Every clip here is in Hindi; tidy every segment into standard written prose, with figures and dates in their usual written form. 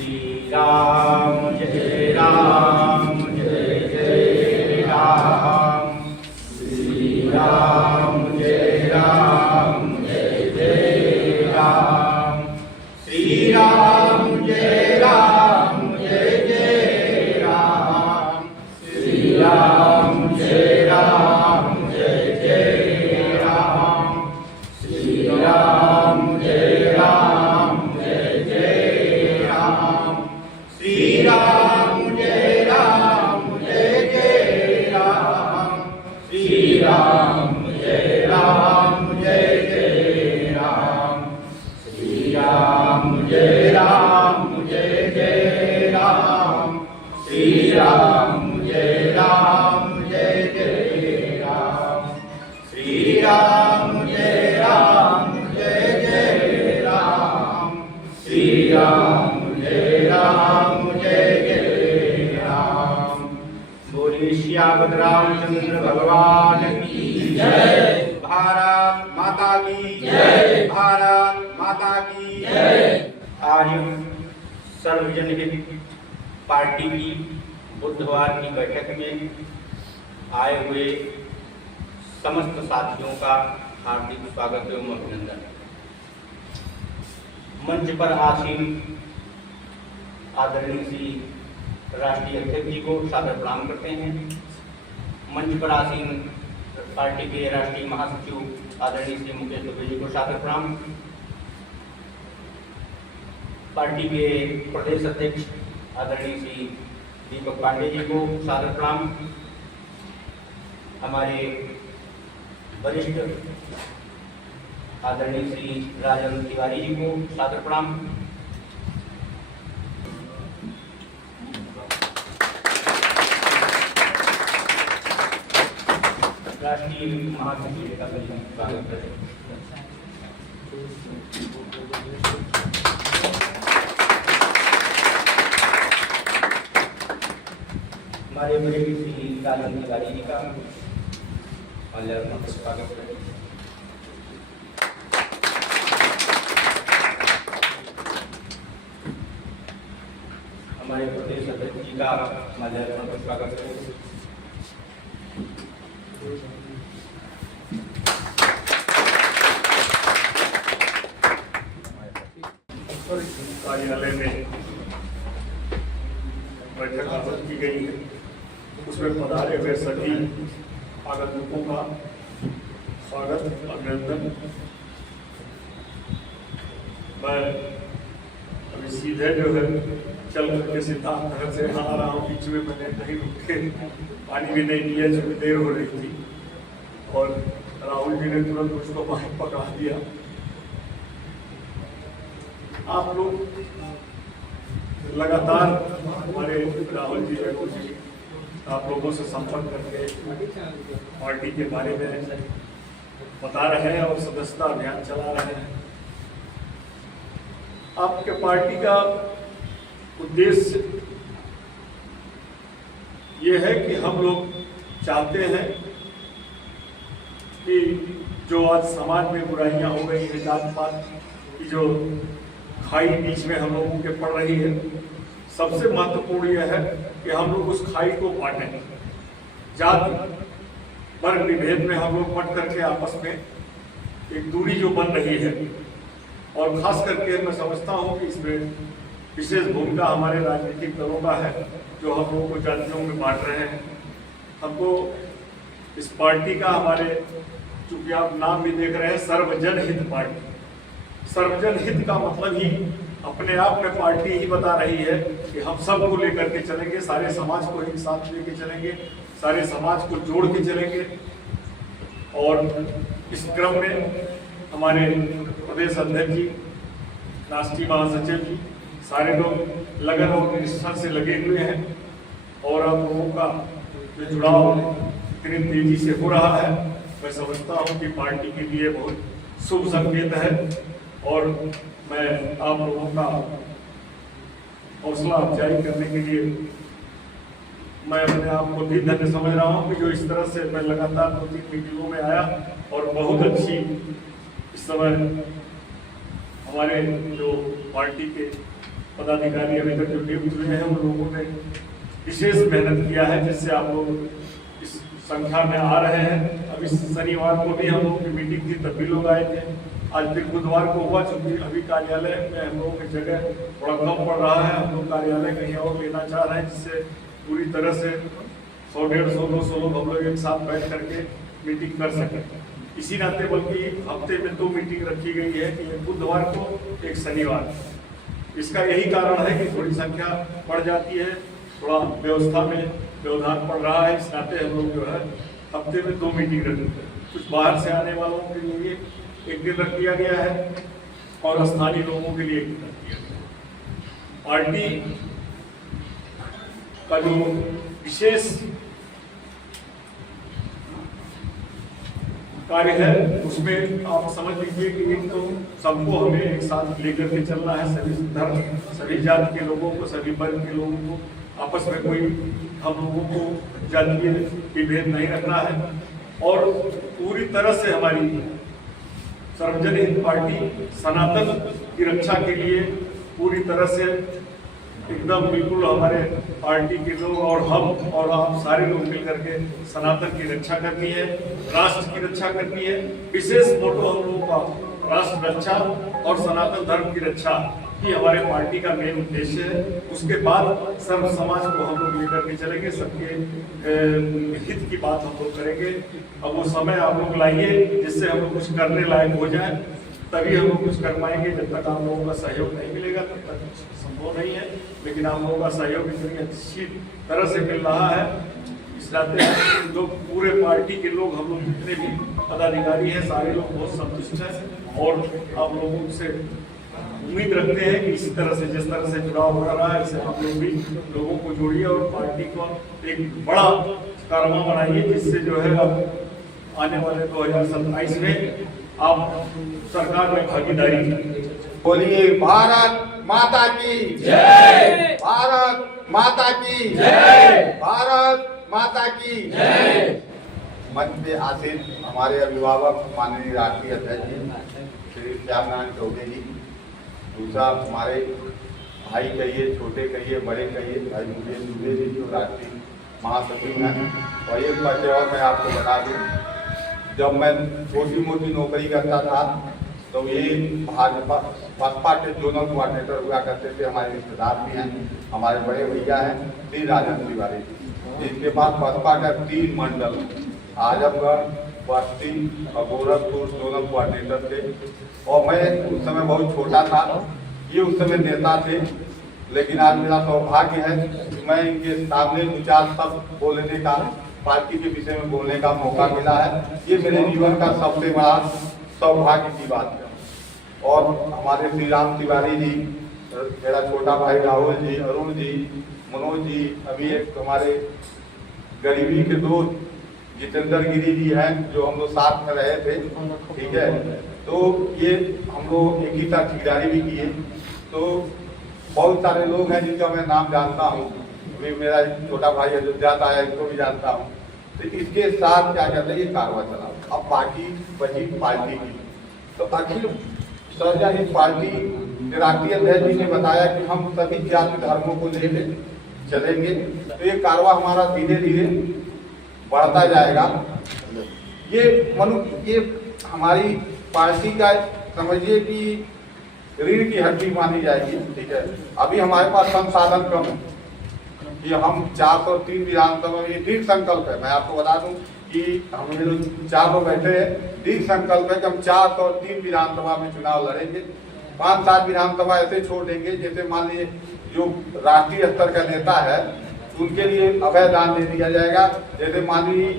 राम जय राम जय जय राम। श्री राम जय राम जय जय राम। श्री राम जय राम जय जय राम। श्री राम जय राम जय जय राम। श्री राम जय राम जय जय राम। श्री राम जय राम जय जय राम। श्री राम जय राम जय जय राम। श्री राम जय राम जय जय राम। श्री राम जय राम जय जय राम। श्री राम जय राम जय जय राम। श्री राम जय राम जय जय राम। बोलिए सियावत रामचंद्र भगवान की जय। भारत माता की जय। भारत माता की जय। आज सर्वजन हित पार्टी की बुधवार की बैठक में आए हुए समस्त साथियों का हार्दिक स्वागत एवं अभिनंदन। मंच पर आसीन आदरणीय श्री राष्ट्रीय अध्यक्ष जी को सादर प्रणाम करते हैं। मंच पर आसीन पार्टी के राष्ट्रीय महासचिव आदरणीय श्री मुकेश दुबे जी को सादर प्रणाम। पार्टी के प्रदेश अध्यक्ष आदरणीय श्री दीपक पांडे जी को सादर प्रणाम। हमारे वरिष्ठ आदरणीय श्री राजेंद्र तिवारी जी को सादर प्रणाम। राष्ट्रीय महासचिव का स्वागत करें। हमारे बड़े श्री राजेंद्र तिवारी जी का स्वागत करें। हमारे प्रदेश अध्यक्ष जी का माल्यार्पण पर स्वागत करें। कार्यालय में बैठक आयोजित की गई है, उसमें पधारे हुए सभी आगंतुकों का स्वागत अभिनंदन। मैं अभी सीधे जो है चल करके सिद्धार्थ नगर से आ रहा हूँ। बीच में मैंने कहीं रुक के पानी भी नहीं लिया, जो देर हो रही थी, और राहुल जी ने तुरंत मुझको माइक पकड़ा दिया। आप लोग लगातार हमारे राहुल जी आप लोगों से संपर्क करके पार्टी के बारे में बता रहे हैं और सदस्यता अभियान चला रहे हैं। आपके पार्टी का उद्देश्य ये है कि हम लोग चाहते हैं कि जो आज समाज में बुराइयां हो गई है, जात पात की जो खाई बीच में हम लोगों के पड़ रही है, सबसे महत्वपूर्ण यह है कि हम लोग उस खाई को बांटें। जाति वर्ग विभेद में हम लोग बंट करके आपस में एक दूरी जो बन रही है, और खास करके मैं समझता हूँ कि इसमें विशेष भूमिका हमारे राजनीतिक दलों का है, जो हम लोगों को जातियों में बांट रहे हैं। हमको इस पार्टी का, हमारे चूंकि आप नाम भी देख रहे हैं, सर्वजन हित पार्टी। सर्वजन हित का मतलब ही अपने आप में पार्टी ही बता रही है कि हम सबको लेकर के चलेंगे, सारे समाज को एक साथ लेके चलेंगे, सारे समाज को जोड़ के चलेंगे। और इस क्रम में हमारे प्रदेश अध्यक्ष जी, राष्ट्रीय महासचिव जी, सारे लोग लगन और निष्ठा से लगे हुए हैं, और आप लोगों का जो जुड़ाव इतनी तेजी से हो रहा है, मैं समझता हूँ कि पार्टी के लिए बहुत शुभ संकेत है। और मैं आप लोगों का हौसला अफजाई करने के लिए मैं अपने आप को भी धन्य समझ रहा हूँ कि जो इस तरह से मैं लगातार 2-3 मीटिंगों में आया, और बहुत अच्छी इस समय हमारे जो पार्टी के पदाधिकारी अभी तक जो नियुक्त हुए हैं उन लोगों ने विशेष मेहनत किया है, जिससे आप लोग इस संख्या में आ रहे हैं। अब इस शनिवार को भी हम लोगों की मीटिंग थी, तब भी लोग आए थे। आज फिर बुधवार को हुआ, चूंकि अभी कार्यालय में हम लोगों की जगह थोड़ा कम पड़ रहा है, हम लोग कार्यालय कहीं और लेना चाह रहे हैं, जिससे पूरी तरह से 100, 150, 200 लोग हम लोग एक साथ बैठ करके मीटिंग कर सकें। इसी नाते बल्कि हफ्ते में 2 मीटिंग रखी गई है, एक बुधवार को, एक शनिवार। इसका यही कारण है कि थोड़ी संख्या बढ़ जाती है, थोड़ा व्यवस्था में व्यवधान पड़ रहा है। इस नाते हम लोग जो है हफ्ते में 2 मीटिंग रखते हैं। कुछ बाहर से आने वालों के लिए एक दिन रख दिया गया है और स्थानीय लोगों के लिए एक दिन रख दिया गया। पार्टी का जो विशेष कार्य है उसमें आप समझ लीजिए कि एक तो सबको हमें एक साथ लेकर के चलना है, सभी धर्म, सभी जाति के लोगों को, सभी वर्ग के लोगों को, आपस में कोई हम लोगों को जातीय विभेद नहीं रखना है। और पूरी तरह से हमारी सर्वजन हिंद पार्टी सनातन की रक्षा के लिए पूरी तरह से एकदम बिल्कुल हमारे पार्टी के लोग और हम और आप सारे लोग मिलकर के सनातन की रक्षा करनी है, राष्ट्र की रक्षा करनी है। विशेष मोटो हम लोगों का राष्ट्र रक्षा और सनातन धर्म की रक्षा ही हमारे पार्टी का मेन उद्देश्य है। उसके बाद सर्व समाज को हम लोग लेकर के चलेंगे, सबके हित की बात हम लोग करेंगे। अब वो समय आप लोग लाइए जिससे हम लोग कुछ करने लायक हो जाए, तभी हम लोग कुछ कर पाएंगे। जब तक आप लोगों का सहयोग नहीं मिलेगा तब तक संभव नहीं है, लेकिन आप लोगों का सहयोग इतनी अच्छी तरह से मिल रहा है। इस नाते जो पूरे पार्टी के लोग, हम लोग जितने भी पदाधिकारी हैं, सारे लोग बहुत संतुष्ट हैं और आप लोगों से उम्मीद रखते हैं कि इसी तरह से, जिस तरह से चुनाव हो रहा है, ऐसे आप लोग भी लोगों को जोड़िए और पार्टी को एक बड़ा कारवा बनाइए, जिससे जो है अब आने वाले 2027 में आप सरकार में भागीदारी करें। बोलिए भारत माता की जय, भारत माता की जय, भारत माता की जय। मंच पे आसीन हमारे अभिभावक माननीय राष्ट्रीय अध्यक्ष श्री श्यामनारायण चौबे जी, दूसरा हमारे भाई कहिए, छोटे कहिए, बड़े कहिए, भाई मुकेश दुबे जी जो राष्ट्रीय महासचिव हैं। और एक बात और मैं आपको बता दूं, जब मैं छोटी मोटी नौकरी करता था तो ये भाजपा बसपा के जोनल कोऑर्डिनेटर हुआ करते थे। हमारे रिश्तेदार भी हैं, हमारे बड़े भैया हैं श्री राजन तिवारी जी, जिसके पास बसपा का 3 मंडल, आजमगढ़, बस्ती और गोरखपुर जोनल कोऑर्डिनेटर थे। और मैं उस समय बहुत छोटा था, ये उस समय नेता थे, लेकिन आज मेरा सौभाग्य है कि मैं इनके सामने 2-4 शब्द बोलने का, पार्टी के विषय में बोलने का मौका मिला है। ये मेरे जीवन का सबसे बड़ा सौभाग्य की बात है। और हमारे श्री राम तिवारी जी, मेरा छोटा भाई राहुल जी, अरुण जी, मनोज जी, अभी एक हमारे गरीबी के दोस्त जितेंद्र गिरी जी हैं जो हम लोग साथ में रहे थे, ठीक है। तो ये हम लोग एक ही साथ ठेकेदारी भी किए। तो बहुत सारे लोग हैं जिनका मैं नाम जानता हूँ, अभी मेरा छोटा भाई अयोध्या का है, इसको भी जानता हूँ। तो इसके साथ क्या कहते हैं, ये कारवा चला। अब बाकी बची पार्टी की, तो अखिल सर्वजन हिंद पार्टी के राष्ट्रीय अध्यक्ष जी ने बताया कि हम सभी जाति धर्मों को लेकर चलेंगे। तो ये कारवा हमारा धीरे धीरे बढ़ता जाएगा। ये हमारी पार्टी का समझिए कि रीढ़ की हड्डी मानी जाएगी, ठीक है। अभी हमारे पास संसाधन कम है कि हम 403 विधानसभा में, दृढ़ संकल्प है। मैं आपको बता दूं कि हम जो 4 लोग बैठे हैं, दृढ़ संकल्प है कि हम 403 विधानसभा में चुनाव लड़ेंगे। 5-7 विधानसभा ऐसे छोड़ देंगे, जैसे मान लीजिए जो राष्ट्रीय स्तर का नेता है उनके लिए अभय दान दे दिया जाएगा। जैसे मान लीजिए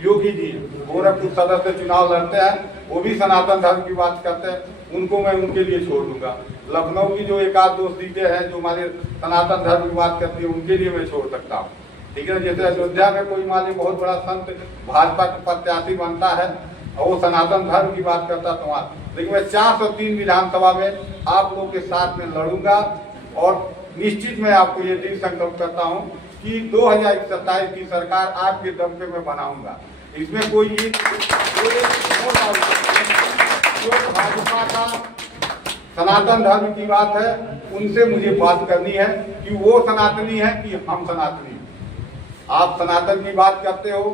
योगी जी गोरखपुर सदर से चुनाव लड़ते हैं, वो भी सनातन धर्म की बात करते हैं, उनको मैं उनके लिए छोड़ दूंगा। लखनऊ की जो 1-2 सीटें हैं जो हमारे सनातन धर्म की बात करती है, उनके लिए मैं छोड़ सकता हूँ, ठीक है। जैसे अयोध्या में कोई मान लीजिए बहुत बड़ा संत भाजपा का प्रत्याशी बनता है और वो सनातन धर्म की बात करता तो वहाँ, लेकिन मैं 403 विधानसभा में आप लोगों के साथ में लड़ूंगा। और निश्चित मैं आपको ये दृढ़ संकल्प करता हूँ कि 2027 की सरकार आपके दम पे मैं बनाऊंगा। इसमें कोई भाजपा का सनातन धर्म की बात है, उनसे मुझे बात करनी है कि वो सनातनी है कि हम सनातनी हैं। आप सनातन की बात करते हो,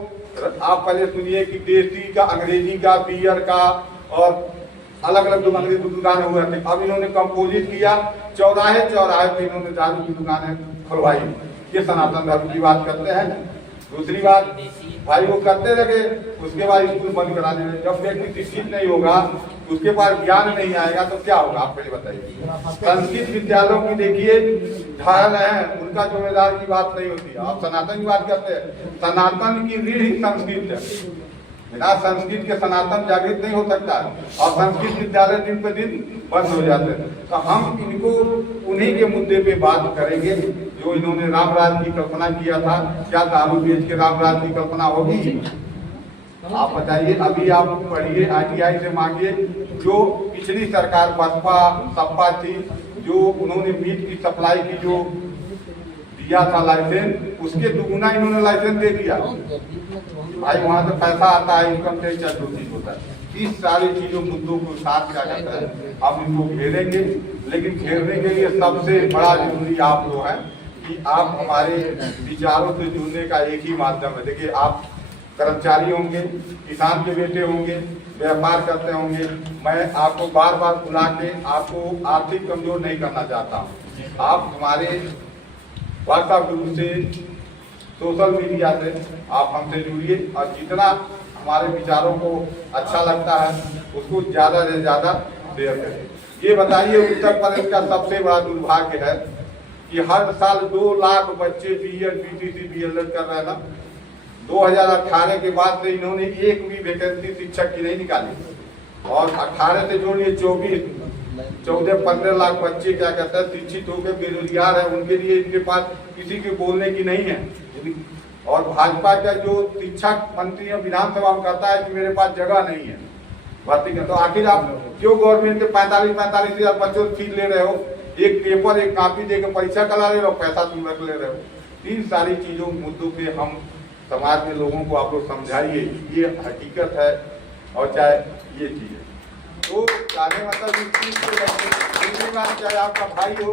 आप पहले सुनिए कि देसी का, अंग्रेजी का, बियर का और अलग अलग जो अंग्रेजी दुकानें हुए थे, अब इन्होंने कंपोजिट किया, चौराहे चौराहे पे इन्होंने दारू की दुकानें खुलवाई। ये सनातन धर्म की बात करते हैं। दूसरी बात, भाई वो करते लगे, उसके बाद स्कूल बंद करा देंगे। जब व्यक्ति शिक्षित नहीं होगा, उसके पास ज्ञान नहीं आएगा तो क्या होगा, आप पहले बताइए। संस्कृत विद्यालयों की देखिए ढाल है, उनका जिम्मेदार की बात नहीं होती। आप सनातन की बात करते हैं, सनातन की रीढ़ ही संस्कृत है। बिना संस्कृत के सनातन जागृत नहीं हो सकता है, और संस्कृत विद्यालय दिन पे दिन बंद हो जाते हैं। तो हम इनको उन्हीं के मुद्दे पे बात करेंगे जो इन्होंने राम राज्य की कल्पना किया था। क्या दारू बेच के राम राज्य की कल्पना होगी? आप बताइए। अभी आप पढ़िए, ITI से मांगिए, जो पिछली सरकार बसपा सपा थी, जो उन्होंने मीट की सप्लाई की जो दिया था लाइसेंस, उसके दुगुना इन्होंने लाइसेंस दे दिया। भाई वहां से पैसा आता है, इनकम टैक्स या जो चीज होता है, इस सारी चीजों मुद्दों को साथ क्या करता है, हम इनको घेरेंगे। लेकिन घेरने के लिए सबसे बड़ा जरूरी आप लोग हैं कि आप हमारे विचारों से जुड़ने का एक ही माध्यम है। देखिए, आप कर्मचारी होंगे, किसान के बेटे होंगे, व्यापार करते होंगे, मैं आपको बार बार बुला के आपको आर्थिक कमजोर नहीं करना चाहता हूँ। आप हमारे व्हाट्सएप ग्रुप से, सोशल मीडिया से आप हमसे जुड़िए, और जितना हमारे विचारों को अच्छा लगता है उसको ज़्यादा से ज़्यादा शेयर करें। ये बताइए, उत्तर प्रदेश का सबसे बड़ा दुर्भाग्य है कि हर साल 2 लाख बच्चे BEd, BTC, BLed कर रहे हैं ना। 2018 के बाद से इन्होंने एक भी वैकेंसी शिक्षक की नहीं निकाली, और 18 से जोड़िए 14-15 लाख बच्चे क्या कहते हैं शिक्षित होकर बेरोजगार है। उनके लिए इनके पास किसी के बोलने की नहीं है। और भाजपा का जो शिक्षक मंत्री विधानसभा में कहता है कि मेरे पास जगह नहीं है भर्ती का, तो आखिर आप क्यों गवर्नमेंट के 45 हजार बच्चों से फीस ले रहे हो? एक पेपर, एक कॉपी देकर परीक्षा करा रहे हो, पैसा तुम रख ले रहे हो। इन सारी चीजों मुद्दों पे हम समाज के लोगों को आप लोग समझाइए, ये हकीकत है और चाहे ये चीज है। तो कहने मतलब दूसरी बात, चाहे आपका भाई हो,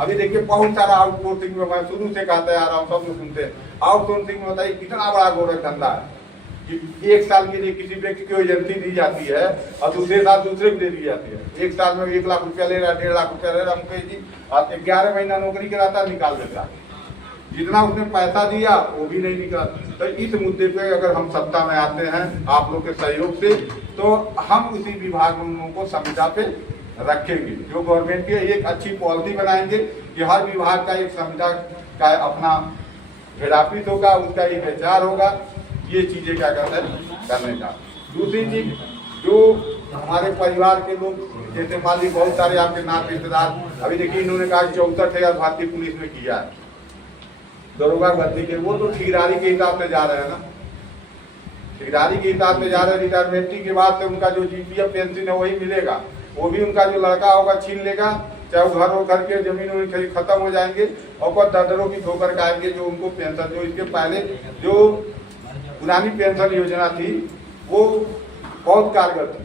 अभी देखिए बहुत सारा आउटसोर्सिंग में, मैं शुरू से कहते आ रहा हूँ, सब लोग सुनते हैं। आउटसोर्सिंग में बताइए कितना बड़ा गोरख धंधा है कि 1 साल के लिए किसी व्यक्ति को एजेंसी दी जाती है और दूसरे साल दूसरे को दे दी जाती है। 1 साल में 1 लाख रुपया ले रहा है, 1.5 लाख रुपया ले रहा है, हमको जी 11 महीना नौकरी कराता है, निकाल देता है। जितना उसने पैसा दिया वो भी नहीं निकला। तो इस मुद्दे पे अगर हम सत्ता में आते हैं आप लोग के सहयोग से, तो हम उसी विभाग में लोगों को संविदा पे रखेंगे। जो गवर्नमेंट की एक अच्छी पॉलिसी बनाएंगे कि हर विभाग का एक संविदा का अपना हेड ऑफिस होगा, उसका एक HR होगा। ये चीजें क्या करते हैं करने का। दूसरी चीज, जो हमारे परिवार के लोग, जैसे मान ली बहुत सारे आपके नात रिश्तेदार, अभी देखिए इन्होंने कहा 64,000 भारतीय पुलिस में किया है दरोगा भर्ती के, वो तो ठेकेदारी के हिसाब से जा रहे हैं ना, ठेकेदारी के हिसाब से जा रहे हैं। रिटायरमेंट के बाद से उनका जो GPF पेंशन है वही मिलेगा, वो भी उनका जो लड़का होगा छीन लेगा, चाहे वो घर के जमीन खत्म हो जाएंगे और दरों की ठोकर खाएंगे। जो उनको पेंशन, जो इसके पहले जो पुरानी पेंशन योजना थी वो बहुत कारगर थी।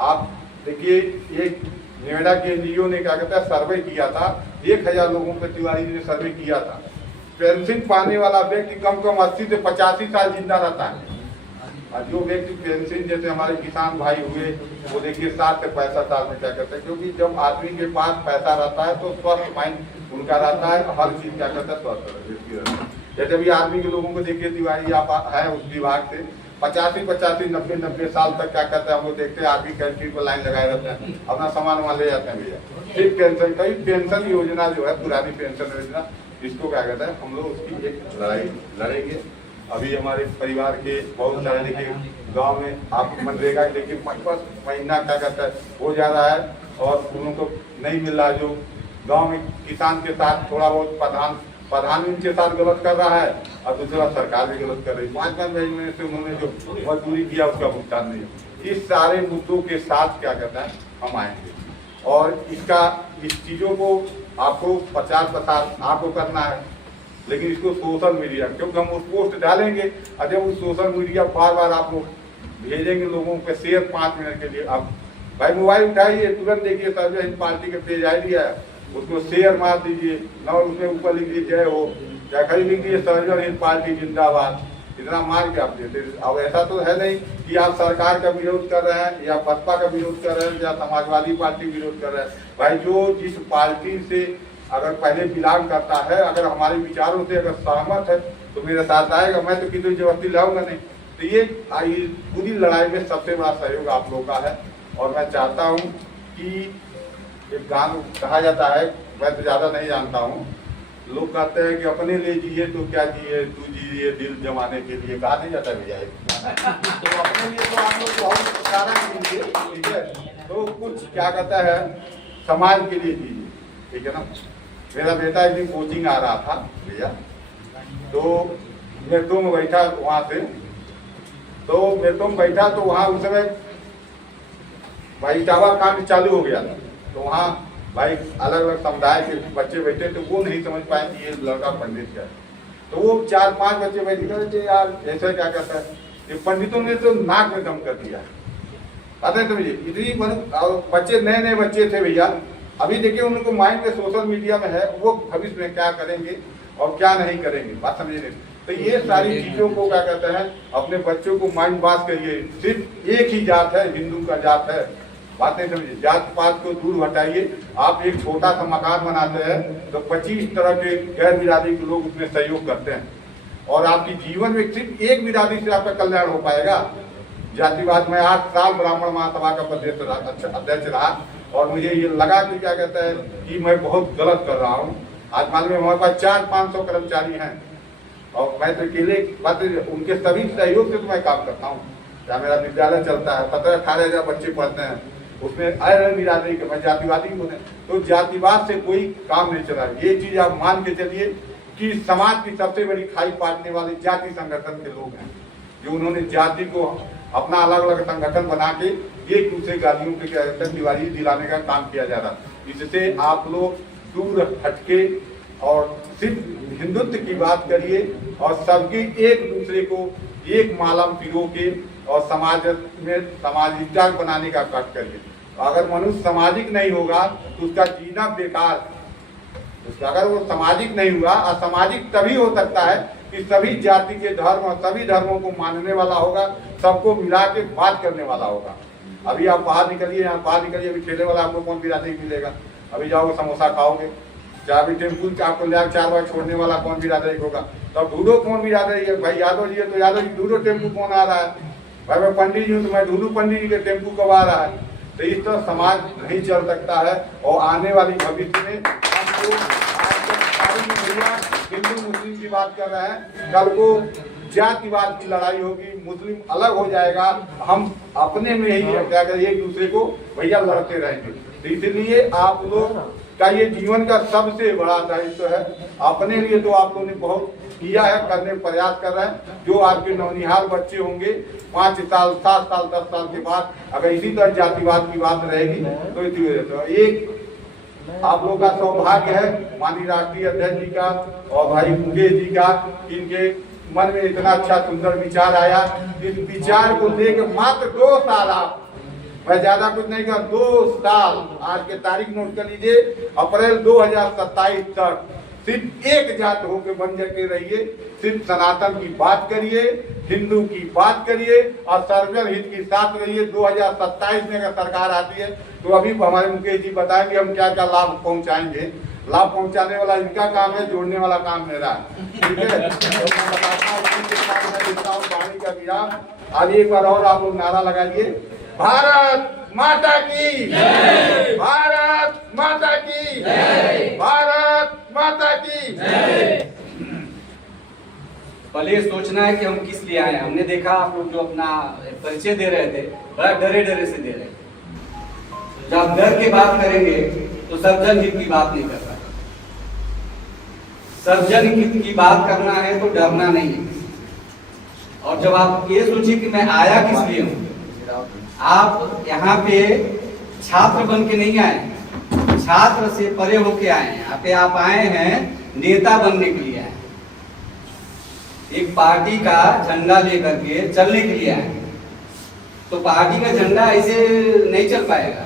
आप देखिए, एक नोएडा के NGO ने क्या कहता है सर्वे किया था, 1000 लोगों पर तिवारी जी ने सर्वे किया था। पेंशन पाने वाला व्यक्ति कम 80 से 85 साल जिंदा रहता है, और जो व्यक्ति पेंशन, जैसे हमारे किसान भाई हुए, वो देखिए 60 से 65 साल में क्या करते हैं। क्योंकि जब आदमी के पास पैसा रहता है तो स्वस्थ माइंड उनका रहता है, हर चीज क्या करता है स्वस्थ रहता है। जैसे भी आदमी के लोगों को देखिए, तिवारी आप है उस विभाग से, 85, 90 साल तक क्या करते हैं हम लोग देखते हैं, आदमी कैंटीन पर लाइन लगाए रहते हैं, अपना सामान वहाँ ले जाते हैं भैया। फिर पेंशन, कई पेंशन योजना जो है पुरानी पेंशन योजना, इसको क्या कहता है हम लोग उसकी एक लड़ाई लड़ेंगे। अभी हमारे परिवार के बहुत सारे देखिए गांव में आप मनरेगा देखिए 5 महीना क्या कहता है हो जा रहा है और उन लोगों को नहीं मिल रहा। जो गांव में किसान के साथ थोड़ा बहुत प्रधान उनके साथ गलत कर रहा है और दूसरा सरकार भी गलत कर रही है। 5 महीने से उन्होंने जो मजदूरी किया उसका भुगतान नहीं। इस सारे मुद्दों के साथ क्या कहता है हम आएंगे, और इस चीज़ों को आपको प्रचार प्रसार आपको करना है, लेकिन इसको सोशल मीडिया, क्योंकि हम उस पोस्ट डालेंगे और जब उस सोशल मीडिया बार आप लोग भेजेंगे लोगों पे शेयर 5 मिनट के लिए, आप भाई मोबाइल उठाइए तुरंत देखिए सर्वे हिंद पार्टी के पेज ID है, उसको शेयर मार दीजिए, न उसमें ऊपर लिख दीजिए जय हो, या खड़ी लिख दीजिए सर्वजन हित पार्टी जिंदाबाद, इतना मार के आप देते। अब ऐसा तो है नहीं कि आप सरकार का विरोध कर रहे हैं या बसपा का विरोध कर रहे हैं या समाजवादी पार्टी विरोध कर रहे हैं। भाई जो जिस पार्टी से अगर पहले बिलोंग करता है, अगर हमारे विचारों से अगर सहमत है तो मेरे साथ आएगा, मैं तो किसी जबरदस्ती लाऊंगा नहीं। तो ये पूरी लड़ाई में सबसे बड़ा सहयोग आप लोगों का है। और मैं चाहता हूँ कि एक गान कहा जाता है, मैं तो ज़्यादा नहीं जानता हूँ, लोग कहते हैं कि अपने लिए जिए तो क्या जिए, तू जिए दिल जमाने के लिए, कहा नहीं जाता भैया। तो अपने लिए तो आप लोग बहुत सारा कीजिए, ठीक है। तो कुछ क्या कहता है समाज के लिए जिए, ठीक है ना। मेरा बेटा एक दिन कोचिंग आ रहा था भैया, तो मेट्रो में बैठा वहाँ से, तो मेट्रो में बैठा तो वहाँ उस समय भाई टावा कांड चालू हो गया था। तो वहाँ भाई अलग अलग समुदाय के बच्चे बैठे, तो वो नहीं समझ पाए कि ये लड़का पंडित है। तो वो 4-5 बच्चे बैठ गए यार ऐसा क्या कहता है, ये पंडितों ने तो नाक में दम कर दिया। पता है मुझे इतनी बच्चे नए बच्चे थे भैया। अभी देखिए उनको माइंड में सोशल मीडिया में है, वो भविष्य में क्या करेंगे और क्या नहीं करेंगे, बात समझिए। तो ये सारी चीजों को क्या कहते हैं अपने बच्चों को माइंड वाश करिए। सिर्फ एक ही जात है, हिंदू का जात है, बात नहीं समझिए। जात पात को दूर हटाइए। आप एक छोटा सा मकान बनाते हैं तो 25 तरह के गैर बिरादरी के लोग उसमें सहयोग करते हैं, और आपकी जीवन में सिर्फ एक बिरादरी से आपका कल्याण हो पाएगा। जातिवाद में 8 साल ब्राह्मण महासभा का अध्यक्ष रहा, और मुझे ये लगा कि क्या कहता है कि मैं बहुत गलत कर रहा हूँ। आज मालूम है हमारे पास 400-500 कर्मचारी हैं, और मैं तो अकेले बात उनके सभी सहयोग से तो मैं काम करता हूँ। क्या मेरा विद्यालय चलता है, 17-18 हजार बच्चे पढ़ते हैं, उसमें अरे बिरादरी के मैं जातिवादी बोले तो जातिवाद से कोई काम नहीं चला। ये चीज आप मान के चलिए कि समाज की सबसे बड़ी खाई पाटने वाले जाति संगठन के लोग हैं, जो उन्होंने जाति को अपना अलग अलग संगठन बना के एक दूसरे गालियों के दीवारी दिलाने का काम किया जा रहा। इससे आप लोग दूर हटके और सिर्फ हिंदुत्व की बात करिए, और सबकी एक दूसरे को एक माला पिरो के और समाज में सामाजिकता बनाने का कष्ट करिए। अगर मनुष्य सामाजिक नहीं होगा तो उसका जीना बेकार है। अगर वो सामाजिक नहीं हुआ, असामाजिक तभी हो सकता है कि सभी जाति के धर्म और सभी धर्मों को मानने वाला होगा, सबको मिला के बात करने वाला होगा। अभी आप बाहर निकलिए, यहाँ बाहर निकलिए, अभी ठेले वाला आपको कौन बिरादरी मिलेगा? अभी जाओगे समोसा खाओगे, चाहे अभी टेम्पू आपको ले 4 बार छोड़ने वाला कौन बिरादरी होगा? तो ढूंढो कौन बिरादरी है। भाई यादव जी है तो यादव जी ढूंढो टेम्पू कौन आ रहा है। भाई मैं पंडित जी हूँ तो मैं ढूंढू पंडित जी के टेम्पू कब आ रहा है। तो इस तरह समाज नहीं चल सकता है, और आने वाली भविष्य में हमको हिंदू मुस्लिम की बात कर रहे हैं, कल को जातिवाद की लड़ाई होगी, मुस्लिम अलग हो जाएगा, हम अपने में ही क्या करें एक दूसरे को भैया लड़ते रहेंगे। तो इसलिए आप लोग का ये जीवन का सबसे बड़ा दायित्व है। अपने लिए तो आप लोगों ने बहुत किया है, करने प्रयास कर रहे हैं। जो आपके नौनिहाल बच्चे होंगे 5 साल 7 साल 10 साल के बाद अगर इसी तरह जातिवाद की बात रहेगी तो एक आप लोगों का सौभाग्य है माननीय राष्ट्रीय अध्यक्ष जी का और भाई मुकेश जी का, इनके मन में इतना अच्छा सुंदर विचार आया। इस विचार को लेकर मात्र 2 साल, आप मैं ज्यादा कुछ नहीं कहा, 2 साल, आज के तारीख नोट कर लीजिए, अप्रैल 2027 तक सिर्फ एक जात होकर बन जाके रहिए, सिर्फ सनातन की बात करिए, हिंदू की बात करिए और सर्वजन हित के साथ रहिए। 2027 में अगर सरकार आती है तो अभी हमारे मुकेश जी बताएंगे हम क्या क्या लाभ पहुंचाएंगे। लाभ पहुंचाने वाला इनका काम है, जोड़ने वाला काम मेरा है, ठीक है। मैं बताता हूँ पानी का विराम। आज एक बार और आप लोग नारा लगाइए, भारत माता की जय, भारत माता की जय, भारत माता की जय। पहले ये सोचना है कि हम किस लिए आए हैं। हमने देखा आप लोग जो अपना परिचय दे रहे थे बड़ा डरे डरे से दे रहे थे। जब डर के बात करेंगे तो सर्वजन हित की बात नहीं कर रहा। सर्वजन हित की बात करना है तो डरना नहीं है। और जब आप ये सोचिए कि मैं आया किस लिए हूँ, आप यहाँ पे छात्र बन के नहीं आए, छात्र से परे होके आए हैं। यहाँ पे आप आए हैं नेता बनने के लिए आए, एक पार्टी का झंडा लेकर के चलने के लिए आए। तो पार्टी का झंडा ऐसे नहीं चल पाएगा।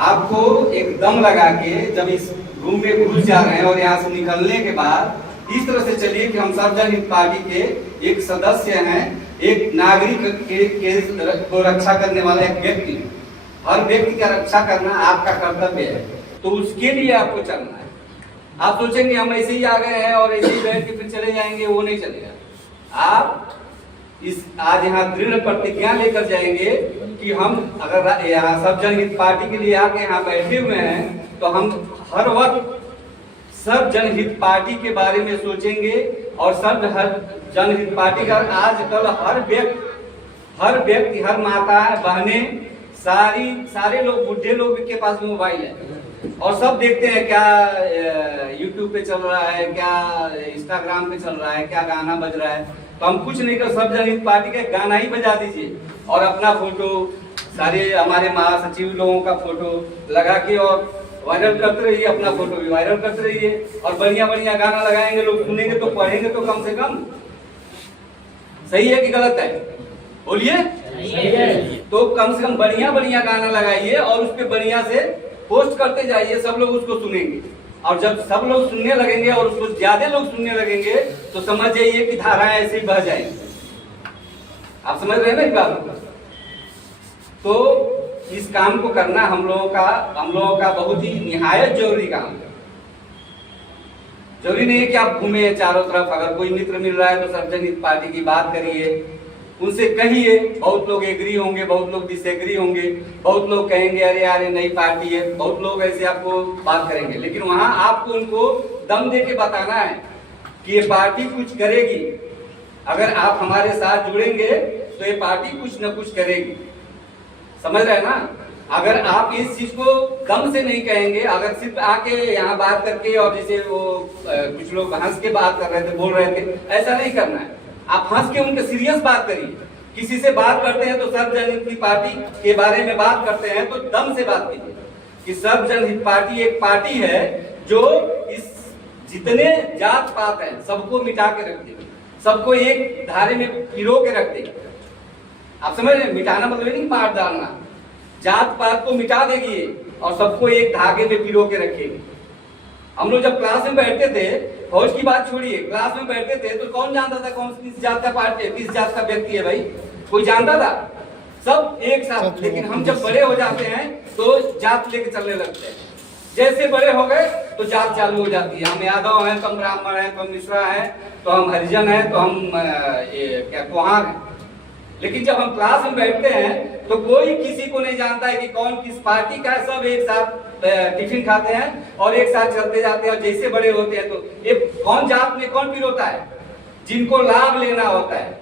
आपको एक दम लगा के जब इस रूम में घुस जा रहे हैं और यहाँ से निकलने के बाद इस तरह से चलिए कि हम सब जनहित पार्टी के एक सदस्य हैं, एक नागरिक के को रक्षा करने वाला एक व्यक्ति है। हर व्यक्ति का रक्षा करना आपका कर्तव्य है, तो उसके लिए आपको चलना है। आप सोचेंगे हम ऐसे ही आ गए हैं और ऐसे ही बैठ के फिर चले जाएंगे, वो नहीं चलेगा। आप इस आज यहाँ दृढ़ प्रतिज्ञा लेकर जाएंगे कि हम अगर यहाँ सब जनहित पार्टी के लिए आके यहाँ बैठे हुए हैं तो हम हर वक्त सब जनहित पार्टी के बारे में सोचेंगे और सब हर जनहित पार्टी का आजकल हर व्यक्ति हर माता बहनें सारे लोग बुढ़े लोग के पास मोबाइल है और सब देखते हैं क्या यूट्यूब पे चल रहा है, क्या इंस्टाग्राम पे चल रहा है, क्या गाना बज रहा है। तो हम कुछ नहीं कर, सब जनहित पार्टी का गाना ही बजा दीजिए और अपना फोटो सारे हमारे महासचिव लोगों का फोटो लगा के और वायरल करते रहिए, अपना फोटो भी वायरल करते रहिए और बढ़िया बढ़िया गाना लगाएंगे, लोग सुनेंगे तो पढ़ेंगे तो कम से कम। सही है कि गलत है? बोलिए। तो कम से कम बढ़िया बढ़िया गाना लगाइए और उस पर बढ़िया से पोस्ट करते जाइए, सब लोग उसको सुनेंगे। और जब सब लोग सुनने लगेंगे और उसको ज्यादा लोग सुनने लगेंगे तो समझ जाइए कि धाराएं ऐसे ही बह जाएंगी। आप समझ रहे हैं ना इस बात को? तो इस काम को करना हम लोगों का बहुत ही निहायत जरूरी काम है। जरूरी नहीं है कि आप घूमे चारों तरफ, अगर कोई मित्र मिल रहा है तो सब जनहित पार्टी की बात करिए, उनसे कहिए। बहुत लोग एग्री होंगे, बहुत लोग डिसएग्री होंगे, बहुत लोग कहेंगे अरे यार नई पार्टी है, बहुत लोग ऐसे आपको बात करेंगे, लेकिन वहां आपको उनको दम दे के बताना है कि ये पार्टी कुछ करेगी। अगर आप हमारे साथ जुड़ेंगे तो ये पार्टी कुछ न कुछ करेगी। समझ रहे हैं ना? अगर आप इस चीज को दम से नहीं कहेंगे, अगर सिर्फ आके यहाँ बात करके और जैसे वो कुछ लोग हंस के बात कर रहे थे, बोल रहे थे, ऐसा नहीं करना है। आप हंस के उनके सीरियस बात करिए। किसी से बात करते हैं तो सब जनहित पार्टी के बारे में बात करते हैं तो दम से बात कीजिए कि सब जनहित पार्टी एक पार्टी है जो इस जितने जात पात है सबको मिटा के रख देगी, सबको एक धारे में पिरो के रख देगी। आप समझ रहे हैं? मिटाना मतलब नहीं मार डालना, जात पात को मिटा देगी और सबको एक धागे में पिरो के रखेगी। हम लोग जब क्लास में बैठते थे, फौज की बात छोड़िए, क्लास में बैठते थे तो कौन जानता था कौन किस जात का पार्टी, किस जात का व्यक्ति है? भाई कोई जानता था? सब एक साथ। लेकिन हम जब बड़े हो जाते हैं तो जात लेके चलने लगते हैं। जैसे बड़े हो गए तो जात चालू हो जाती है। हम यादव हैं तो हम ब्राह्मण हैं तो हम मिश्रा हैं तो हम हरिजन हैं तो हम क्या कुहार हैं। लेकिन जब हम क्लास में बैठते हैं तो कोई किसी को नहीं जानता है कि कौन किस पार्टी का है। सब एक साथ टिफिन खाते हैं और एक साथ चलते जाते हैं और जैसे बड़े होते हैं तो ये कौन जात में कौन पिरोता है, जिनको लाभ लेना होता है।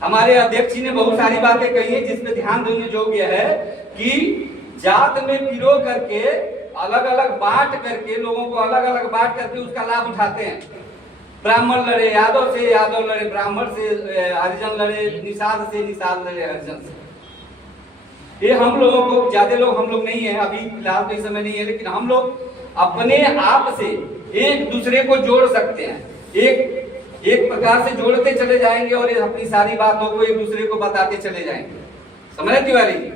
हमारे अध्यक्ष जी ने बहुत सारी बातें कही है जिसमें ध्यान देने योग्य है कि जात में पिरो करके अलग अलग बांट करके लोगों को अलग अलग बांट करके उसका लाभ उठाते हैं। ब्राह्मण लड़े यादव से, यादव लड़े ब्राह्मण से, हरिजन लड़े निषाद से, निषाद लड़े हरिजन से। ये हम लोगों को, ज्यादा लोग हम लोग नहीं है अभी फिलहाल तो इस समय नहीं है, लेकिन हम लोग अपने आप से एक दूसरे को जोड़ सकते हैं। एक प्रकार से जोड़ते चले जाएंगे और अपनी सारी बातों को एक दूसरे को बताते चले जाएंगे। समझ तिवारी जी?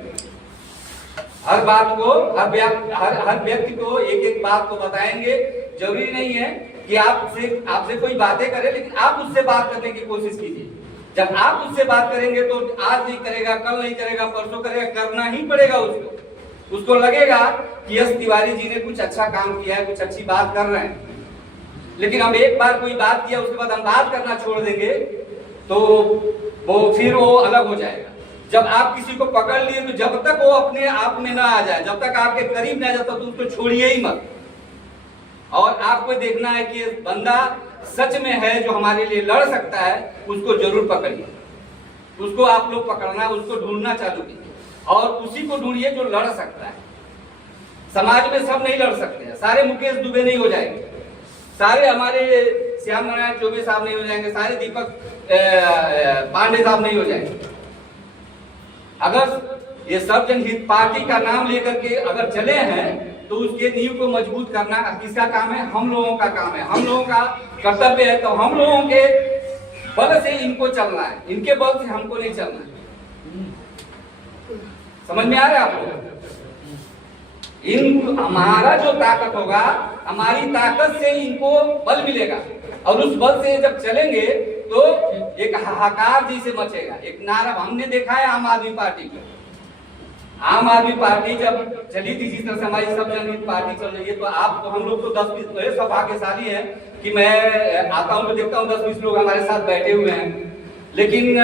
हर बात को हर व्यक्ति को एक एक बात को बताएंगे। जरूरी नहीं है कि आपसे कोई बातें करे, लेकिन आप उससे बात करने की कोशिश कीजिए। जब आप उससे बात करेंगे तो आज नहीं करेगा, कल नहीं करेगा, परसों करेगा, करना ही पड़ेगा उसको लगेगा कि यस तिवारी जी ने कुछ अच्छा काम किया है, कुछ अच्छी बात कर रहे हैं। लेकिन हम एक बार कोई बात किया उसके बाद हम बात करना छोड़ देंगे तो वो अलग हो जाएगा। जब आप किसी को पकड़ लिए तो जब तक वो अपने आप में ना आ जाए, जब तक आपके करीब ना जाता तो उसको छोड़िए ही मत। और आपको देखना है कि बंदा सच में है जो हमारे लिए लड़ सकता है, उसको जरूर पकड़िए। उसको आप लोग पकड़ना, उसको ढूंढना चालू कीजिए और उसी को ढूंढिए जो लड़ सकता है। समाज में सब नहीं लड़ सकते हैं, सारे मुकेश दुबे नहीं हो जाएंगे, सारे हमारे श्याम नारायण चौबे साहब नहीं हो जाएंगे, सारे दीपक पांडे साहब नहीं हो जाएंगे। अगर ये सब जनहित पार्टी का नाम लेकर के अगर चले हैं तो उसके नींव को मजबूत करना किसका काम है? हम लोगों का काम है, हम लोगों का कर्तव्य है। तो हम लोगों के बल से इनको चलना है, इनके बल से हमको नहीं चलना है। समझ में आ रहा है आपको? हमारा जो ताकत होगा, हमारी ताकत से इनको बल मिलेगा और उस बल से जब चलेंगे तो एक हाहाकार जैसे मचेगा। एक नारा हमने देखा है आम आदमी पार्टी की। आम आदमी पार्टी जब चली थी, जिस तरह से हमारी सब जनहित पार्टी चल रही है, तो आप तो हम लोग तो 10-20 सब भाग्यशाली हैं कि मैं आता हूं तो देखता हूं 10-20 लोग हमारे साथ बैठे हुए हैं। लेकिन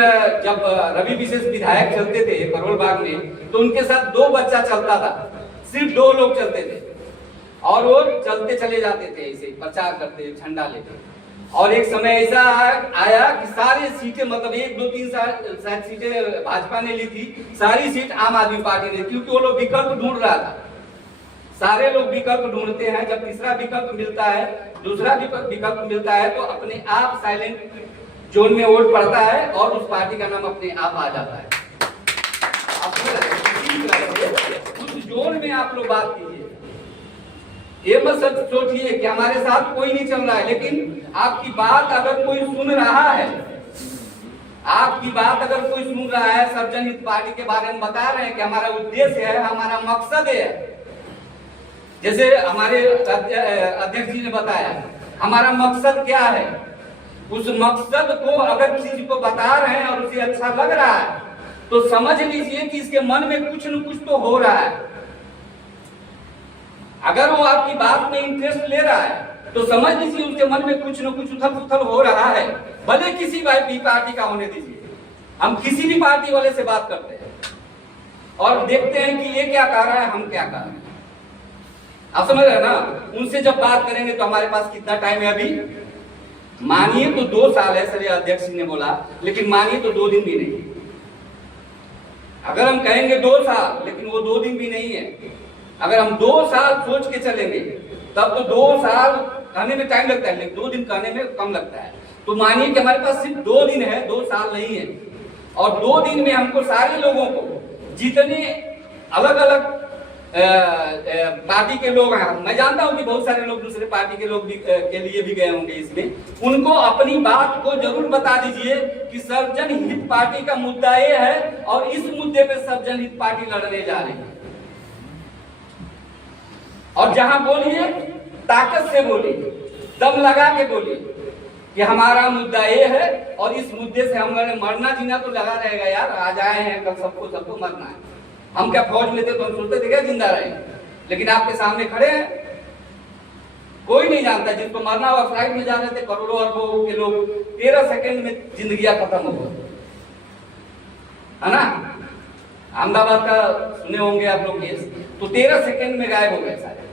जब रवि विशेष विधायक चलते थे करोल बाग में, तो उनके साथ 2 बच्चा चलता था, सिर्फ 2 लोग चलते थे और वो चलते चले जाते थे, ऐसे प्रचार करते, झंडा लेते। और एक समय ऐसा आया कि सारी सीटें, मतलब 1, 2, 3 शायद सीटें भाजपा ने ली थी, सारी सीट आम आदमी पार्टी ने, क्योंकि वो लोग विकल्प ढूंढ रहा था। सारे लोग विकल्प ढूंढते हैं, जब तीसरा विकल्प मिलता है, दूसरा विकल्प मिलता है, तो अपने आप साइलेंट जोन में वोट पड़ता है और उस पार्टी का नाम अपने आप आ जाता है। उस जोन में आप लोग बात कीजिए, ये मत सोचिए कि हमारे साथ कोई नहीं चल रहा है, लेकिन आपकी बात अगर कोई सुन रहा है, आपकी बात अगर कोई सुन रहा है, सब जनहित पार्टी के बारे में बता रहे हैं कि हमारा उद्देश्य है, हमारा मकसद है, जैसे हमारे अध्यक्ष जी ने बताया हमारा मकसद क्या है, उस मकसद को अगर किसी को बता रहे हैं और उसे अच्छा लग रहा है तो समझ लीजिए कि इसके मन में कुछ न कुछ तो हो रहा है। अगर वो आपकी बात में इंटरेस्ट ले रहा है तो समझ लीजिए उसके मन में कुछ न कुछ उथल-पुथल हो रहा है, भले किसी भी पार्टी का होने दीजिए। हम किसी भी पार्टी वाले से बात करते हैं और देखते हैं कि ये क्या कह रहा है, हम क्या कह रहे हैं, आप समझ रहे हैं ना। उनसे जब बात करेंगे तो हमारे पास कितना टाइम है अभी, मानिए तो 2 साल है, सर अध्यक्ष जी ने बोला, लेकिन मानिए तो 2 दिन भी नहीं। अगर हम कहेंगे 2 साल, लेकिन वो 2 दिन भी नहीं है। अगर हम 2 साल सोच के चलेंगे तब तो 2 साल कहने में टाइम लगता है, लेकिन 2 दिन कहने में कम लगता है। तो मानिए कि हमारे पास सिर्फ 2 दिन है, 2 साल नहीं है, और 2 दिन में हमको सारे लोगों को, जितने अलग अलग पार्टी के लोग हैं, मैं जानता हूं कि बहुत सारे लोग दूसरे पार्टी के लोग भी के लिए भी गए होंगे इसमें, उनको अपनी बात को जरूर बता दीजिए कि सर्वजन हित पार्टी का मुद्दा ये है और इस मुद्दे पे सर्वजन हित पार्टी लड़ने जा रही है। और जहां बोलिए ताकत से बोलिए, दम लगा के बोलिए कि हमारा मुद्दा ये है और इस मुद्दे से हम मरना जीना तो लगा रहेगा यार, आज आए हैं कल सबको मरना है। हम क्या फौज में थे तो हम सोचते थे क्या जिंदा रहे, लेकिन आपके सामने खड़े हैं, कोई नहीं जानता, जिसको मरना हुआ फ्लाइट में जा रहे थे करोड़ों अरबों के लोग, 13 सेकंड में जिंदगी खत्म हो गई, है ना। अहमदाबाद का सुने होंगे आप लोग केस, तो 13 सेकंड में गायब हो गए सारे।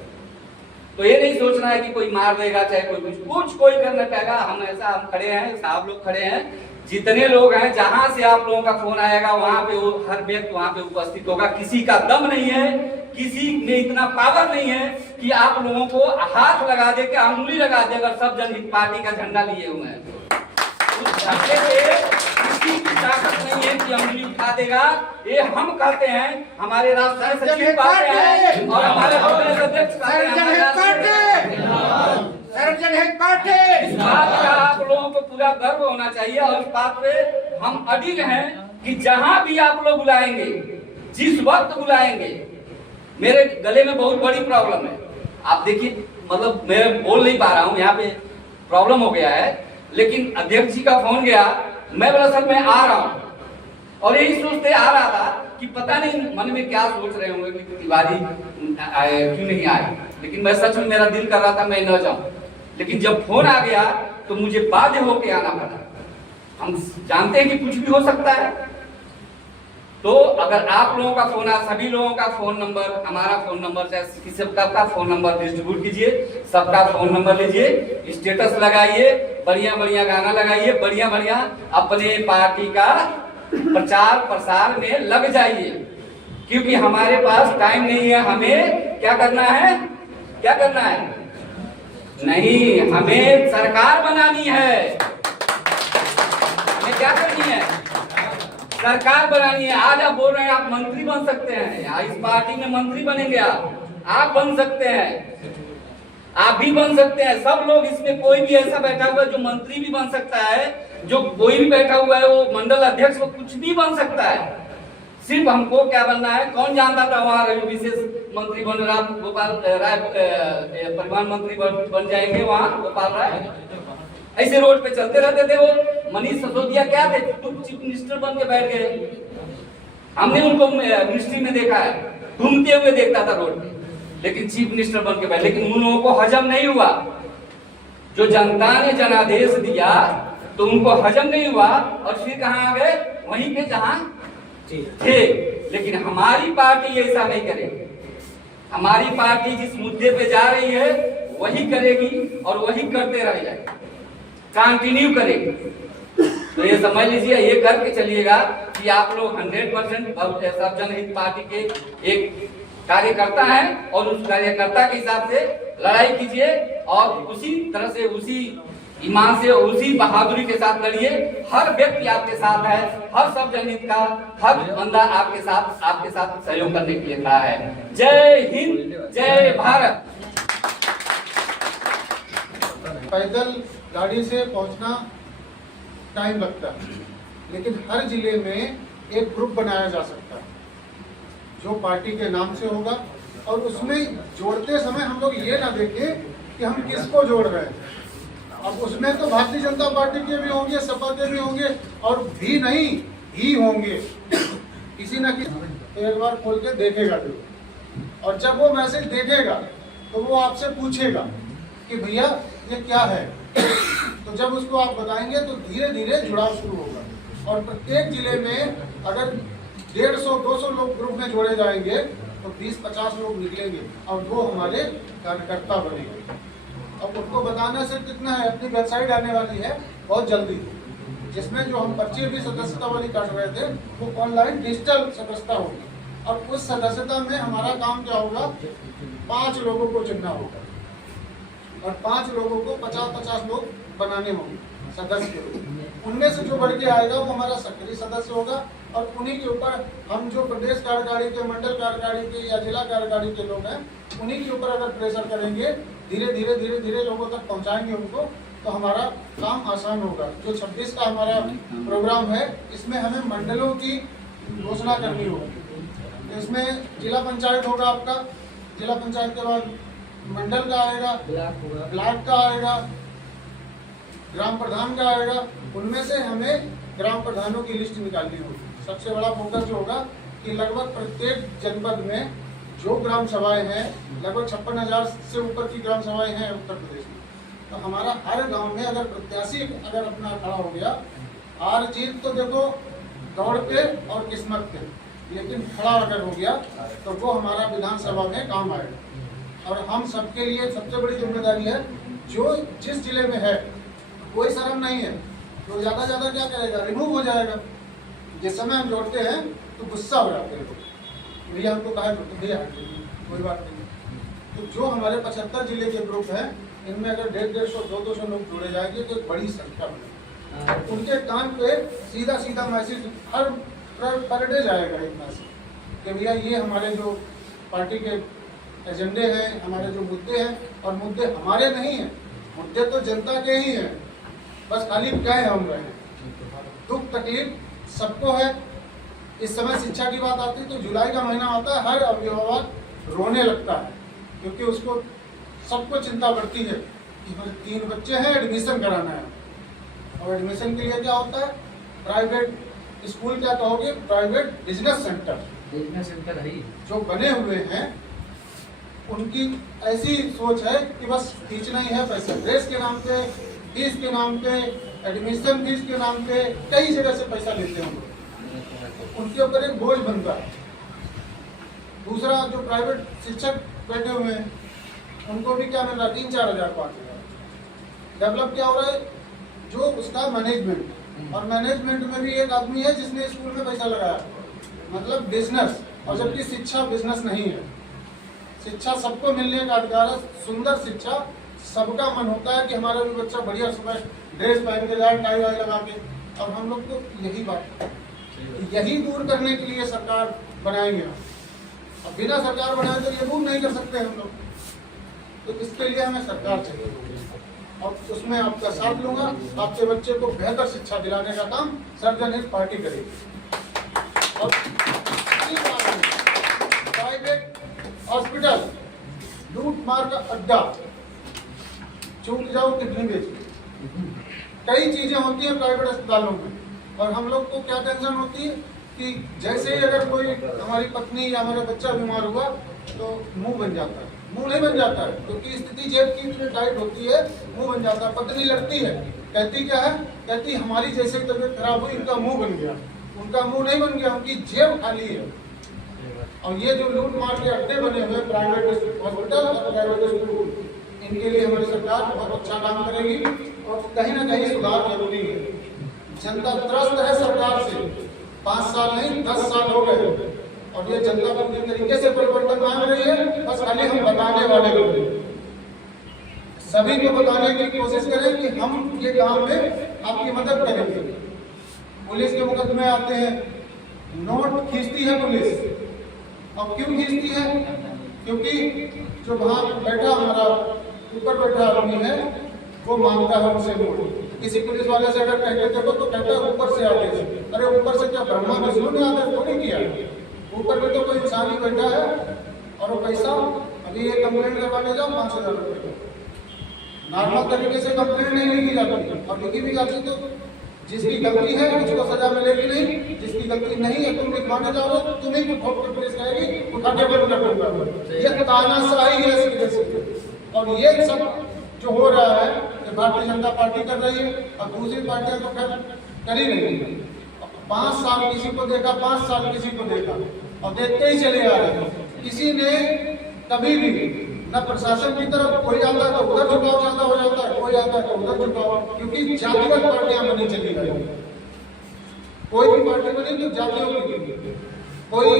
तो ये नहीं सोचना है कि कोई मार देगा, चाहे कुछ कोई करना चाहेगा। हम खड़े हैं, साहब लोग खड़े हैं, जितने लोग हैं, जहां से आप लोगों का फोन आएगा वहां पे हर व्यक्ति वहां पे उपस्थित होगा। किसी का दम नहीं है, किसी में इतना पावर नहीं है कि आप लोगों को हाथ लगा दे के अंगुली लगा दे अगर सब जनहित पार्टी का झंडा लिए हुए हैं तो उस झंडे पे किसी की ताकत नहीं है कि अंगुली उठा देगा। ये हम कहते हैं, हमारे राष्ट्रीय सचिव कहते हैं और हमारे प्रदेश अध्यक्ष कहते हैं, सर्वजन पार्टी। इस बात का आप लोगों को पूरा गर्व होना चाहिए और इस बात पे हम अडिग हैं कि जहां भी आप लोग बुलाएंगे, जिस वक्त बुलाएंगे। मेरे गले में बहुत बड़ी प्रॉब्लम है, आप देखिए, मतलब मैं बोल नहीं पा रहा हूँ, यहाँ पे प्रॉब्लम हो गया है, लेकिन अध्यक्ष जी का फोन गया, मैं दरअसल में आ रहा हूँ और यही सोचते आ रहा था कि पता नहीं मन में क्या सोच रहे होंगे कि तिवारी क्यों नहीं आए, लेकिन मैं सच में मेरा दिल कर रहा था मैं न जाऊं, लेकिन जब फोन आ गया तो मुझे बाध्य होकर आना पड़ा। हम जानते हैं कि कुछ भी हो सकता है, तो अगर आप लोगों का फोन, सभी लोगों का फोन नंबर, हमारा फोन नंबर, चाहे सबका फोन नंबर डिस्ट्रीब्यूट कीजिए, सबका फोन नंबर लीजिए, स्टेटस लगाइए, बढ़िया बढ़िया गाना लगाइए, बढ़िया बढ़िया अपने पार्टी का प्रचार प्रसार में लग जाइए, क्योंकि हमारे पास टाइम नहीं है। हमें क्या करना है, क्या करना है, नहीं, हमें सरकार बनानी है। हमें क्या करनी है, सरकार बनानी है। आज आप बोल रहे हैं आप मंत्री बन सकते हैं, इस पार्टी में मंत्री बनेंगे, आप बन सकते हैं, आप भी बन सकते हैं, सब लोग इसमें, कोई भी ऐसा बैठा हुआ है जो मंत्री भी बन सकता है, जो कोई भी बैठा हुआ है वो मंडल अध्यक्ष, वो कुछ भी बन सकता है। सिर्फ हमको क्या बनना है, कौन जानता था वहाँ विशेष मंत्री बन रहा गोपाल राय, परिवहन मंत्री बन जाएंगे वहाँ गोपाल राय। ऐसे रोड पे चलते रहते थे वो। मनीष सिसोदिया क्या थे, चीफ मिनिस्टर बन के बैठ गए। हमने उनको मिनिस्ट्री में देखा है, घूमते हुए देखता था रोड पे, लेकिन चीफ मिनिस्टर बन के बैठे। लेकिन उन लोगों को हजम नहीं हुआ, जो जनता ने जनादेश दिया तो उनको हजम नहीं हुआ, और फिर कहाँ आ गए, वहीं पे जहां थे। लेकिन हमारी पार्टी ऐसा नहीं करेगी। हमारी पार्टी जिस मुद्दे पे जा रही है वही करेगी और वही करते रह जाएगी, कंटिन्यू करेगी। तो ये समझ लीजिए, ये करके चलिएगा कि आप लोग 100% सब जनहित पार्टी के एक कार्यकर्ता हैं, और उस कार्यकर्ता के हिसाब से लड़ाई कीजिए, और उसी तरह से, उसी ईमान से, उसी बहादुरी के साथ लड़िए। हर व्यक्ति आपके साथ है, हर सब जनहित का हर बंदा आपके साथ सहयोग करने के लिए खड़ा है। जय हिंद, जय भारत। पैदल गाड़ी से पहुंचना टाइम लगता है, लेकिन हर जिले में एक ग्रुप बनाया जा सकता है जो पार्टी के नाम से होगा, और उसमें जोड़ते समय हम लोग ये ना देखें कि हम किसको जोड़ रहे हैं। अब उसमें तो भारतीय जनता पार्टी के भी होंगे, सपा के भी होंगे, और भी नहीं ही होंगे, किसी ना किसी एक बार खोल के देखेगा जो, और जब वो मैसेज देखेगा तो वो आपसे पूछेगा कि भैया ये क्या है। तो जब उसको आप बताएंगे तो धीरे धीरे जुड़ाव शुरू होगा, और प्रत्येक जिले में अगर 150-200 लोग ग्रुप में जोड़े जाएंगे तो 20-50 लोग निकलेंगे, और वो हमारे कार्यकर्ता बनेंगे। अब उनको बताना सिर्फ कितना है, अपनी वेबसाइट आने वाली है बहुत जल्दी, जिसमें जो हम पर्ची भी सदस्यता वाली काट रहे थे वो ऑनलाइन डिजिटल सदस्यता होगी, और उस सदस्यता में हमारा काम क्या होगा, 5 लोगों को चुनना होगा, और 5 लोगों को 50-50 लोग बनाने होंगे सदस्य। उनमें से जो बढ़ के आएगा वो हमारा सक्रिय सदस्य होगा, और उन्हीं के ऊपर हम जो प्रदेश कार्यकारिणी के, मंडल कार्यकारिणी के या जिला कार्यकारिणी के लोग हैं, उन्हीं के ऊपर अगर प्रेशर करेंगे, धीरे धीरे लोगों तक पहुंचाएंगे उनको, तो हमारा काम आसान होगा। जो 26 का हमारा प्रोग्राम है, इसमें हमें मंडलों की घोषणा करनी होगी। तो इसमें जिला पंचायत होगा आपका, जिला पंचायत के बाद मंडल का आएगा, ब्लॉक का आएगा, ग्राम प्रधान का आएगा। उनमें से हमें ग्राम प्रधानों की लिस्ट निकालनी होगी। सबसे बड़ा फोकस जो होगा कि लगभग प्रत्येक जनपद में जो ग्राम सभाएं हैं, लगभग 56,000 से ऊपर की ग्राम सभाएं हैं उत्तर प्रदेश में, तो हमारा हर गांव में अगर प्रत्याशी अगर अपना खड़ा हो गया, हार जीत तो देखो दौड़ पे और किस्मत पे, लेकिन खड़ा अगर हो गया तो वो हमारा विधानसभा में काम आएगा। और हम सबके लिए सबसे बड़ी जिम्मेदारी है, जो जिस जिले में है कोई शर्म नहीं है, तो ज़्यादा क्या करेगा, रिमूव हो जाएगा। जिस समय हम जोड़ते हैं तो गुस्सा हो जाते हैं, भैया हमको कहा तो भैया कोई बात नहीं। तो जो हमारे 75 जिले के ग्रुप हैं, इनमें अगर 150-200 लोग जुड़े जाएंगे तो एक बड़ी संख्या बनेगी। उनके कान पे सीधा मैसेज हर पर डे जाएगा, एक मैसेज कि भैया ये हमारे जो पार्टी के एजेंडे हैं, हमारे जो मुद्दे हैं, और मुद्दे हमारे नहीं हैं, मुद्दे तो जनता के ही हैं, बस खाली कह हम रहे हैं। दुख तकलीफ सबको है। इस समय शिक्षा की बात आती है तो जुलाई का महीना आता है, हर अभिभावक रोने लगता है, क्योंकि उसको सबको चिंता बढ़ती है कि 3 बच्चे हैं, एडमिशन कराना है। और एडमिशन के लिए क्या होता है, प्राइवेट स्कूल, क्या कहोगे, प्राइवेट बिजनेस सेंटर है जो बने हुए हैं, उनकी ऐसी सोच है कि बस खींचना ही है पैसा, ड्रेस के नाम पे, फीस के नाम पे, एडमिशन फीस के नाम पे, कई जगह से पैसा लेते हैं, उनके ऊपर एक बोझ बनता है। दूसरा, जो प्राइवेट शिक्षक बैठे हुए हैं, उनको भी क्या मिल रहा है, 3-4 हज़ार 5 हज़ार। डेवलप क्या हो रहा है, जो उसका मैनेजमेंट, और मैनेजमेंट में भी एक आदमी है जिसने स्कूल में पैसा लगाया, मतलब बिजनेस। और जबकि शिक्षा बिजनेस नहीं है, शिक्षा सबको मिलने का अधिकार है। सुंदर शिक्षा, सबका मन होता है कि हमारा भी बच्चा बढ़िया सुबह ड्रेस पहन के जाए, टाई वाई लगा के, और हम लोग को यही बात, यही दूर करने के लिए सरकार बनाएंगे। अब बिना सरकार बनाए तो ये दूर नहीं कर सकते हम लोग, तो इसके लिए हमें सरकार चाहिए, और उसमें आपका साथ लूंगा। आपके बच्चे को बेहतर शिक्षा दिलाने का काम सर्वजनित पार्टी करेगी। और हॉस्पिटल, लूट मार का अड्डा, चूक जाओ किडनी बेच। कई चीजें होती हैं प्राइवेट अस्पतालों में, और हम लोग को क्या टेंशन होती है कि जैसे ही अगर कोई हमारी पत्नी या हमारा बच्चा बीमार हुआ तो मुंह बन जाता है। मुंह नहीं बन जाता है क्योंकि स्थिति जेब की इतनी टाइट होती है, मुंह बन जाता है। पत्नी लड़ती है, कहती क्या है, कहती हमारी जैसे ही तबीयत खराब हुई इनका मुंह बन गया। उनका मुंह नहीं बन गया, उनकी जेब खाली है। और ये जो लूट मार के अड्डे बने हुए प्राइवेट हॉस्पिटल और प्राइवेट स्कूल, इनके लिए हमारी सरकार बहुत अच्छा काम करेगी और कहीं ना कहीं सुधार जरूरी है। जनता त्रस्त है सरकार से, 5 साल नहीं 10 साल हो गए और ये जनता पूरी तरीके से परिवर्तन मांग रही है। बस खाली हम बताने वाले लोग सभी को बताने की कोशिश करें कि हम ये काम में आपकी मदद करेंगे। पुलिस के मुकदमे आते हैं, नोट खींचती है पुलिस। और क्यों खींचती है? क्योंकि जो वहाँ बैठा हमारा ऊपर बैठा आदमी है वो मांगता है उनसे नोट। किसी पुलिस वाले से अगर कहते देखो तो कहता है ऊपर से आते हैं। अरे ऊपर से क्या ब्रह्मा विष्णु ने आकर थोड़ी किया? ऊपर में तो कोई इंसान ही बैठा है। और वो पैसा अभी ये कंप्लेंट करवाने जाओ 5,000 रुपये, नॉर्मल तरीके से कंप्लेंट नहीं लिखी जाती। और लिखी भी जाती तो जिसकी गलती है उसको सजा मिलेगी नहीं, जिसकी गलती नहीं है तुम लिखवाने जाओ तो तुम्हें भी ठोक कर पुलिस कहेगी उठा के बंद कर दूंगा। ये तानाशाही है सीधे सीधे। और ये सब जो हो रहा है ये भारतीय जनता पार्टी कर रही है और दूसरी पार्टियां तो कर ही नहीं। 5 साल किसी को देखा, 5 साल किसी को देखा और देखते ही चले आ रहे हैं। किसी ने कभी भी न प्रशासन की तरफ कोई आता है तो उधर झुकाव ज्यादा हो जाता है, कोई आता है तो उधर झुकाव, क्योंकि जातिगत पार्टियां बनी चली गई। कोई भी पार्टी बनी तो जातियों की, कोई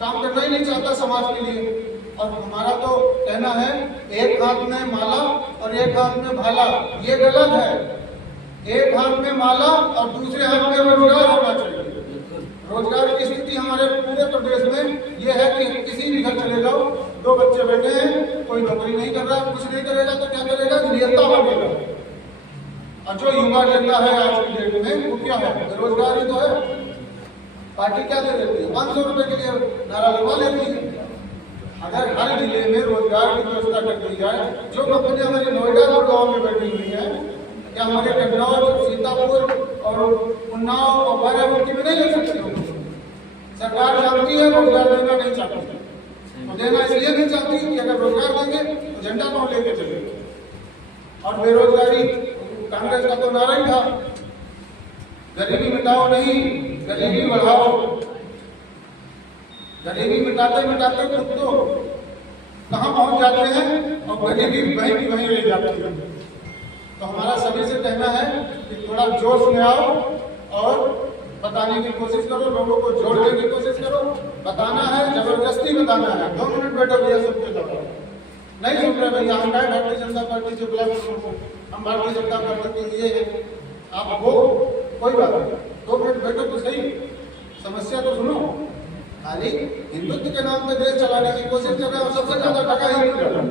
काम करना ही नहीं चाहता समाज के लिए। और हमारा तो कहना है एक हाथ में माला और एक हाथ में भाला, ये गलत है। एक हाथ में माला और दूसरे हाथ में रोजगार होना चाहिए। रोजगार की स्थिति हमारे पूरे प्रदेश में ये है कि किसी भी घर चले जाओ, 2 बच्चे बैठे हैं, कोई नौकरी नहीं कर रहा, कुछ नहीं करेगा तो क्या करेगा? नेता बनेगा। और जो युवा नेता है आज की डेट में वो क्या है? बेरोजगार ही तो है। पार्टी क्या दे देती है? 500 रुपए के लिए नारा लगवा लेती है। अगर हर जिले में रोजगार की व्यवस्था कर दी जाए, जो कंपनी हमारी नोएडा और गाँव में बैठी हुई है, क्या हमारे कन्नौज, सीतापुर और उन्नाव और बाराबंकी में नहीं लग सकती हो? सरकार जानती है रोजगार देना नहीं चाहती, तो देना इसलिए नहीं चाहती कि अगर रोजगार देंगे तो झंडा कौन लेके चलेगा? और बेरोजगारी कांग्रेस का तो नारा ही था, गरीबी मिटाओ नहीं गरीबी बढ़ाओ। गरीबी मिटाते मिटाते खुद तो कहाँ पहुंच जाते हैं और गरीबी वहीं की वहीं ले जाती है। तो हमारा सभी से कहना है कि थोड़ा जोश में आओ और बताने की कोशिश करो, लोगों को जोड़ने की कोशिश करो। बताना है, जबरदस्ती बताना है। 2 मिनट बैठो भैया, सबके दबाओ नहीं सुन रहे भैया, हम कहें भारतीय जनता पार्टी से बुला, हम भारतीय जनता पार्टी के लिए है। आप हो कोई बात नहीं, 2 मिनट बैठो तो सही, समस्या तो सुनो। खाली हिंदुत्व के नाम पे देश चलाने की कोशिश कर रहे हैं और सबसे ज्यादा ठगा हिंदू कर रहा है,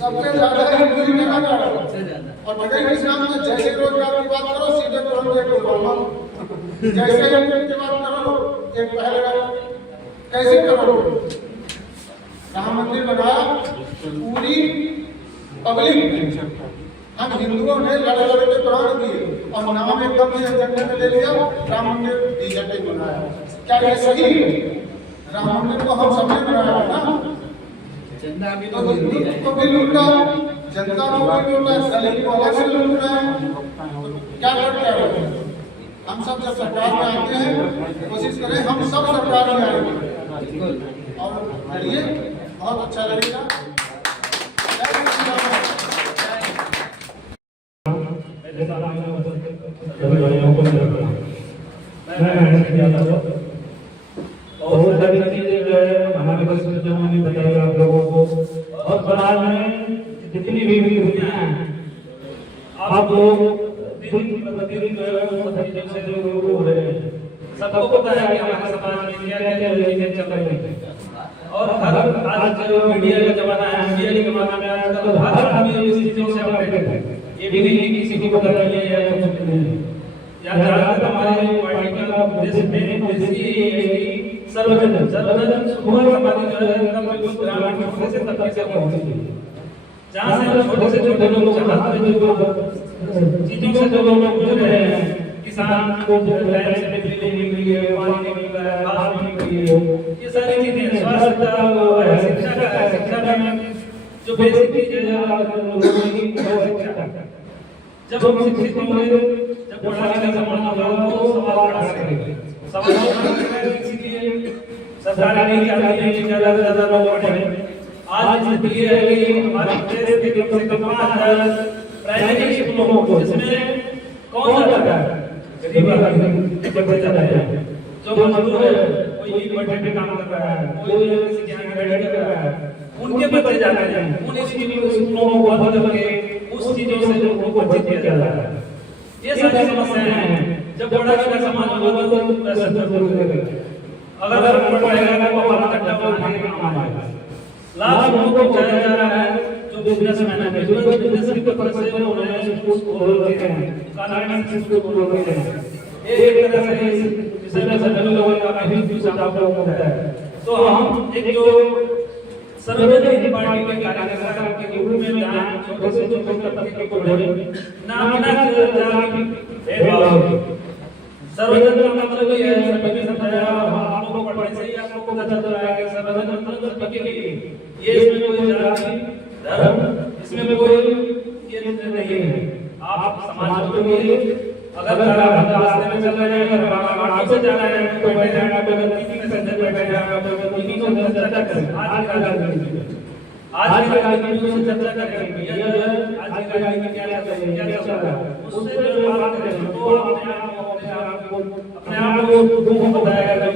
सबसे ज्यादा हिंदू ही ठगा जा रहा है। और ठगाई किस नाम से? जैसे रोजगार की बात करो सीधे तुरंत एक बोलवा, जैसे की बात करो एक पहले कैसे करो? राम मंदिर बनाया पूरी पब्लिक, हम हिंदुओं ने लड़ लड़ के प्राण दिए और नाम एकदम से एजेंडे में ले लिया, राम मंदिर डीजेपी बनाया। क्या ये सही है? राम मंदिर को हम सबने बनाया है ना, तो हिंदुत्व को भी लूटा, जनता को भी लूटा, दलित को अलग से लूट रहे हैं। क्या कर रहे हैं? हम सब जब सरकार में आते हैं कोशिश करें हम सब सरकार में आएंगे और करिए, बहुत अच्छा लगेगा। और सारी चीजें जो है हमारे बस जो मैंने बताई आप लोगों को, और समाज में जितनी भी विकृतियां हैं आप लोग दिन प्रतिदिन जो है वो तरीके से जो हो रहे हैं, सबको पता है कि हमारे समाज में क्या क्या चीजें चल रही हैं। और हर आज जो मीडिया का जमाना है, मीडिया के जमाना में आया तो हर आदमी इस चीजों से अपडेट है। ये भी नहीं किसी को पता नहीं है या कुछ नहीं है। या ज्यादातर हमारे पार्टी का उद्देश्य मेन उद्देश्य ये है कि सर्वजन सुकुमार समाधि जो है एकदम बिल्कुल ग्रामीण छोटे से तबके से पहुंची थी, जहाँ से छोटे से छोटे लोग चाहते हैं जो चीजों से जो लोग गुजर रहे हैं, किसान को जो टाइम से बिजली नहीं मिली है, पानी नहीं मिला है, खाद नहीं मिली है, ये सारी चीजें, स्वास्थ्य का है, शिक्षा का है, शिक्षा में जो बेसिक चीजें हैं लोगों की शिक्षा, जब हम शिक्षित होंगे, जब पढ़ाई का जमाना होगा तो सवाल खड़ा करेंगे, सवाल इसीलिए सरकार नहीं चाहती है कि ज्यादा से ज्यादा लोग पढ़ें। आज स्थिति ये है कि हमारे देश के कम से कम 5000 प्राइमरी स्कूलों को, जिसमें कौन जाता है, गरीब आदमी बच्चे जाते हैं, जो मजदूर है, कोई ईंट भट्टे पे काम कर रहा है, कोई किसी के यहाँ गाड़ी कर रहा है, उनके बच्चे जाते हैं, उन स्कूलों को बंद करके उस चीजों से लोगों को बच्चे दिया जाता है। ये सारी समस्याएं हैं। जब बड़ा का समाज होगा तो ऐसा जरूर करेगा, अगर पढ़ रहेगा तो हमारा कट्टा बनाने का काम आएगा। लाभ लोगों को चाहे जा रहा है जो बिजनेसमैन है, बिजनेस की तरफ से उन्होंने स्कूल खोल रखे हैं, कानूनी स्कूल खोल रखे हैं, एक तरह से इस तरह से लोगों का काफी सुझाव होता है। तो हम एक जो सर्वजन पार्टी के कार्यकर्ता के रूप में जहाँ छोटे से छोटे तबके को जोड़े, ना बिना जाति भेदभाव, सर्वजन का मतलब ये है, सभी ने समझाया, आप लोगों को पढ़ने से ही आप लोगों को पता चल रहा है कि सर्वजन मतलब सभी के लिए, ये इसमें कोई जाति धर्म इसमें कोई ये नहीं है, आप समाज के लिए अगर रास्ते में चल रहे हैं, अगर बाकी से जा रहे हैं, तो बैठे जाएगा, तो अगर किसी में संजय बैठे जाएगा, तो किसी को चर्चा करें, आज की राजनीति में से चर्चा करेंगे, आज की राजनीति क्या चल रहा है, उससे जो बात करें तो अपने आप को दुख बताएगा,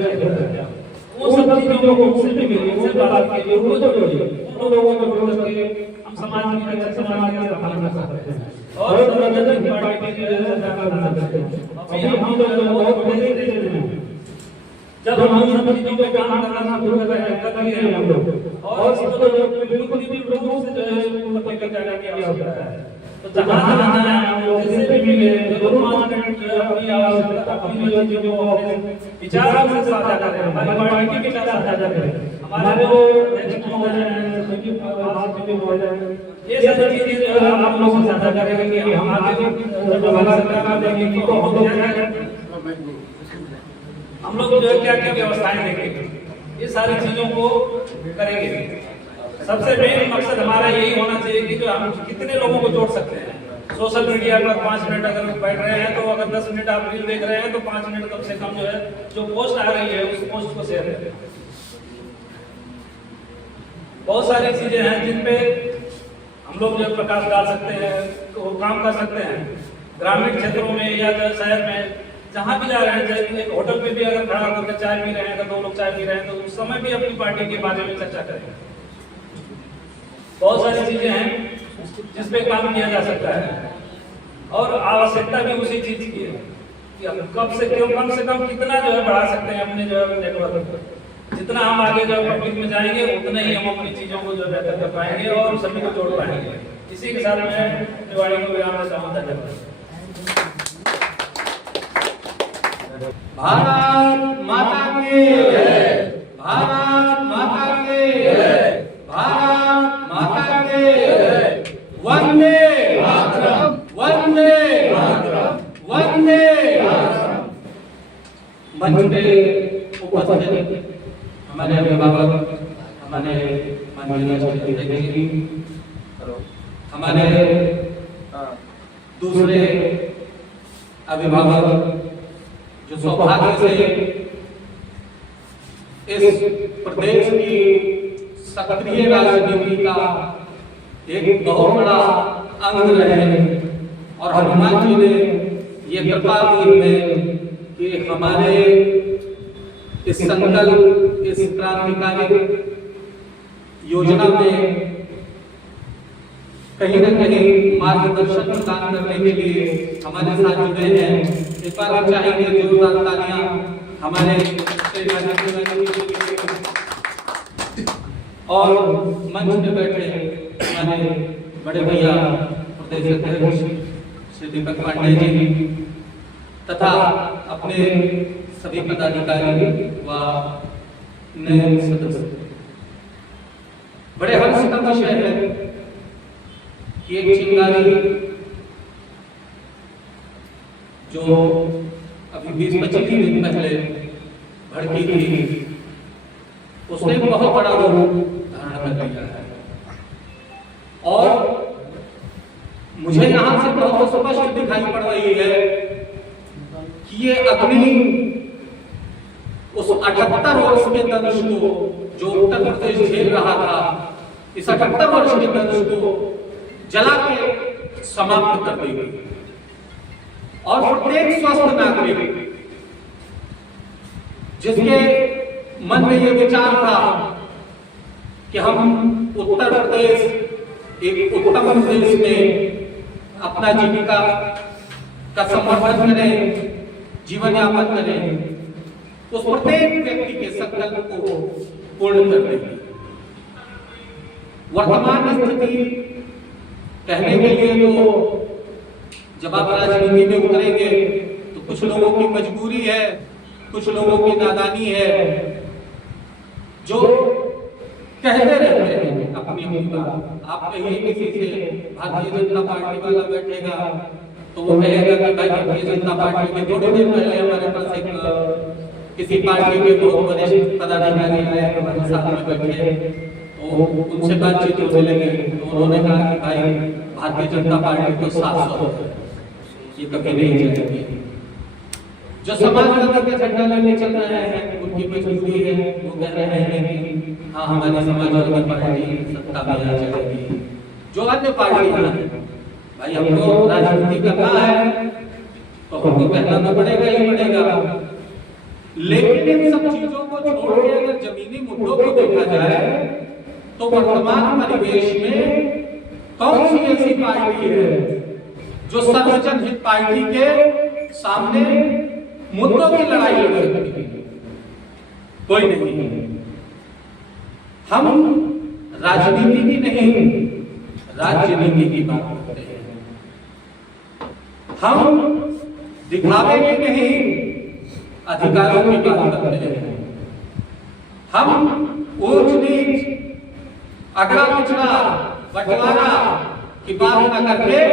उन सब चीजों को उनसे भी मिले, उनसे बात कीजिए, उनको जोड़िए, उन लोगों को जोड़ करके हम समाज की अच्छा समाज की स्थापना कर सकते हैं और सर्वजन पार्टी की सरकार बना सकते हैं। अभी हम लोग बहुत बड़े स्टेज में हैं, जब हम सब चीजों पे काम करना शुरू कर रहे हैं, कर रहे हैं हम लोग, और इसको तो बिल्कुल भी लोगों से जो है उसको लेकर जाने की आवश्यकता है। तो जहाँ जहाँ जाए हम लोग जिससे भी मिले, जरूर 5 मिनट जो है अपनी आवश्यकता, अपनी जो चीजों को अपने विचारों से साझा करें, हमारी पार्टी के विचार साझा करें, हमारे जो नेतृत्व हो जाए, सचिव हो जाए, ये सारी चीजें जो है आप लोगों से साझा करेंगे कि हम आगे जब हमारा सरकार देंगे तो हम लोग जो है क्या क्या व्यवस्थाएं देंगे, ये सारी चीजों को करेंगे। सबसे मेन मकसद हमारा यही होना चाहिए कि जो हम कितने लोगों को जोड़ सकते हैं। सोशल मीडिया पर 5 मिनट अगर बैठ रहे हैं तो अगर 10 मिनट आप रील देख रहे हैं तो 5 मिनट कम से कम जो है जो पोस्ट आ रही है उस पोस्ट को शेयर करें। बहुत सारी चीजें हैं जिन पे हम लोग जो प्रकाश डाल सकते हैं, तो काम कर सकते हैं। ग्रामीण क्षेत्रों में या शहर में जहाँ भी जा रहे हैं, एक होटल पे भी अगर खड़ा होकर चाय पी रहे हैं, अगर 2 लोग चाय पी रहे हैं तो उस समय भी अपनी पार्टी के बारे में चर्चा करें। बहुत सारी चीजें हैं जिस पे काम किया जा सकता है और आवश्यकता भी उसी चीज की है कि हम कम से कम कितना जो है बढ़ा सकते हैं अपने जो है नेटवर्क। जितना हम आगे जो पब्लिक में जाएंगे उतना ही हम अपनी चीजों को जो बेहतर कर पाएंगे और सभी को जोड़ पाएंगे। इसी के साथ मैं दिवाली को विराम देता हूं। भारत माता की जय, भारत माता की जय, भारत माता की जय, वंदे मातरम, वंदे मातरम, वंदे मातरम। मंच पे उपस्थित हमारे अभिभावक, हमारे माननीय जी, हमारे दूसरे अभिभावक जो सौभाग्य से इस प्रदेश की सक्रिय राजनीति का एक बहुत बड़ा अंग रहे और हनुमान जी ने ये कृपा की है कि हमारे इस संकल्प, इस क्रांतिकारी योजना में कहीं न कहीं मार्गदर्शन प्रदान करने के लिए हमारे साथ जुड़े हैं। इस बार हम चाहेंगे जोरदार तालियां हमारे और मंच पे बैठे हमारे बड़े भैया प्रदेश अध्यक्ष श्री दीपक पांडे जी तथा अपने सभी पदाधिकारी व नए सदस्य। बड़े हर्ष का विषय है कि एक चिंगारी जो अभी 20-25 दिन पहले भड़की थी, उसने बहुत बड़ा रूप धारण कर लिया है। और मुझे यहाँ से बहुत स्पष्ट दिखाई पड़ रही है कि ये अग्नि उस 78 वर्ष के धनुष को जो उत्तर प्रदेश झेल रहा था, इस 78 वर्ष के धनुष को जला के समाप्त कर देगी। और प्रत्येक स्वस्थ नागरिक जिसके मन में ये विचार था कि हम उत्तर प्रदेश एक उत्तम प्रदेश में अपना जीविका का संवर्धन करें, जीवन यापन करें, उस प्रत्येक व्यक्ति के संकल्प को पूर्ण कर देंगे। वर्तमान स्थिति कहने के लिए तो जब आप राजनीति में उतरेंगे तो कुछ लोगों की मजबूरी है, कुछ लोगों की नादानी है, जो कहते रहते हैं अपनी अपनी बात। आप कहिए किसी से भारतीय जनता पार्टी वाला बैठेगा तो वो कहेगा कि भाई भारतीय जनता पार्टी में थोड़ी देर पहले हमारे पास एक किसी पार्टी के बहुत वरिष्ठ पदाधिकारी आए, हमारे साथ में बैठे, तो उनसे बातचीत होने लगी तो उन्होंने कहा कि भाई भारतीय जनता पार्टी को 700 ये कभी नहीं चलेगी। जो समाजवादी का झंडा लेके चल रहे हैं उनकी मजबूरी है, वो कह रहे हैं कि हाँ हमारी समाजवादी पार्टी सत्ता में आ जाएगी। जो अन्य पार्टियां हैं, भाई हमको राजनीति करना है तो हमको कहना तो पड़ेगा ही पड़ेगा, लेकिन इन सब चीजों को छोड़ के अगर जमीनी मुद्दों को देखा जाए तो वर्तमान परिवेश में कौन सी ऐसी पार्टी है जो सर्वजन हित पार्टी के सामने मुद्दों की लड़ाई लड़ सकती है? कोई नहीं। हम राजनीति की नहीं, राजनीति की बात करते हैं। हम दिखावे की नहीं, अधिकारों की बात करते हैं। हम ऊंच नीच, अगड़ा पिछड़ा, बंटवारा की बात न करके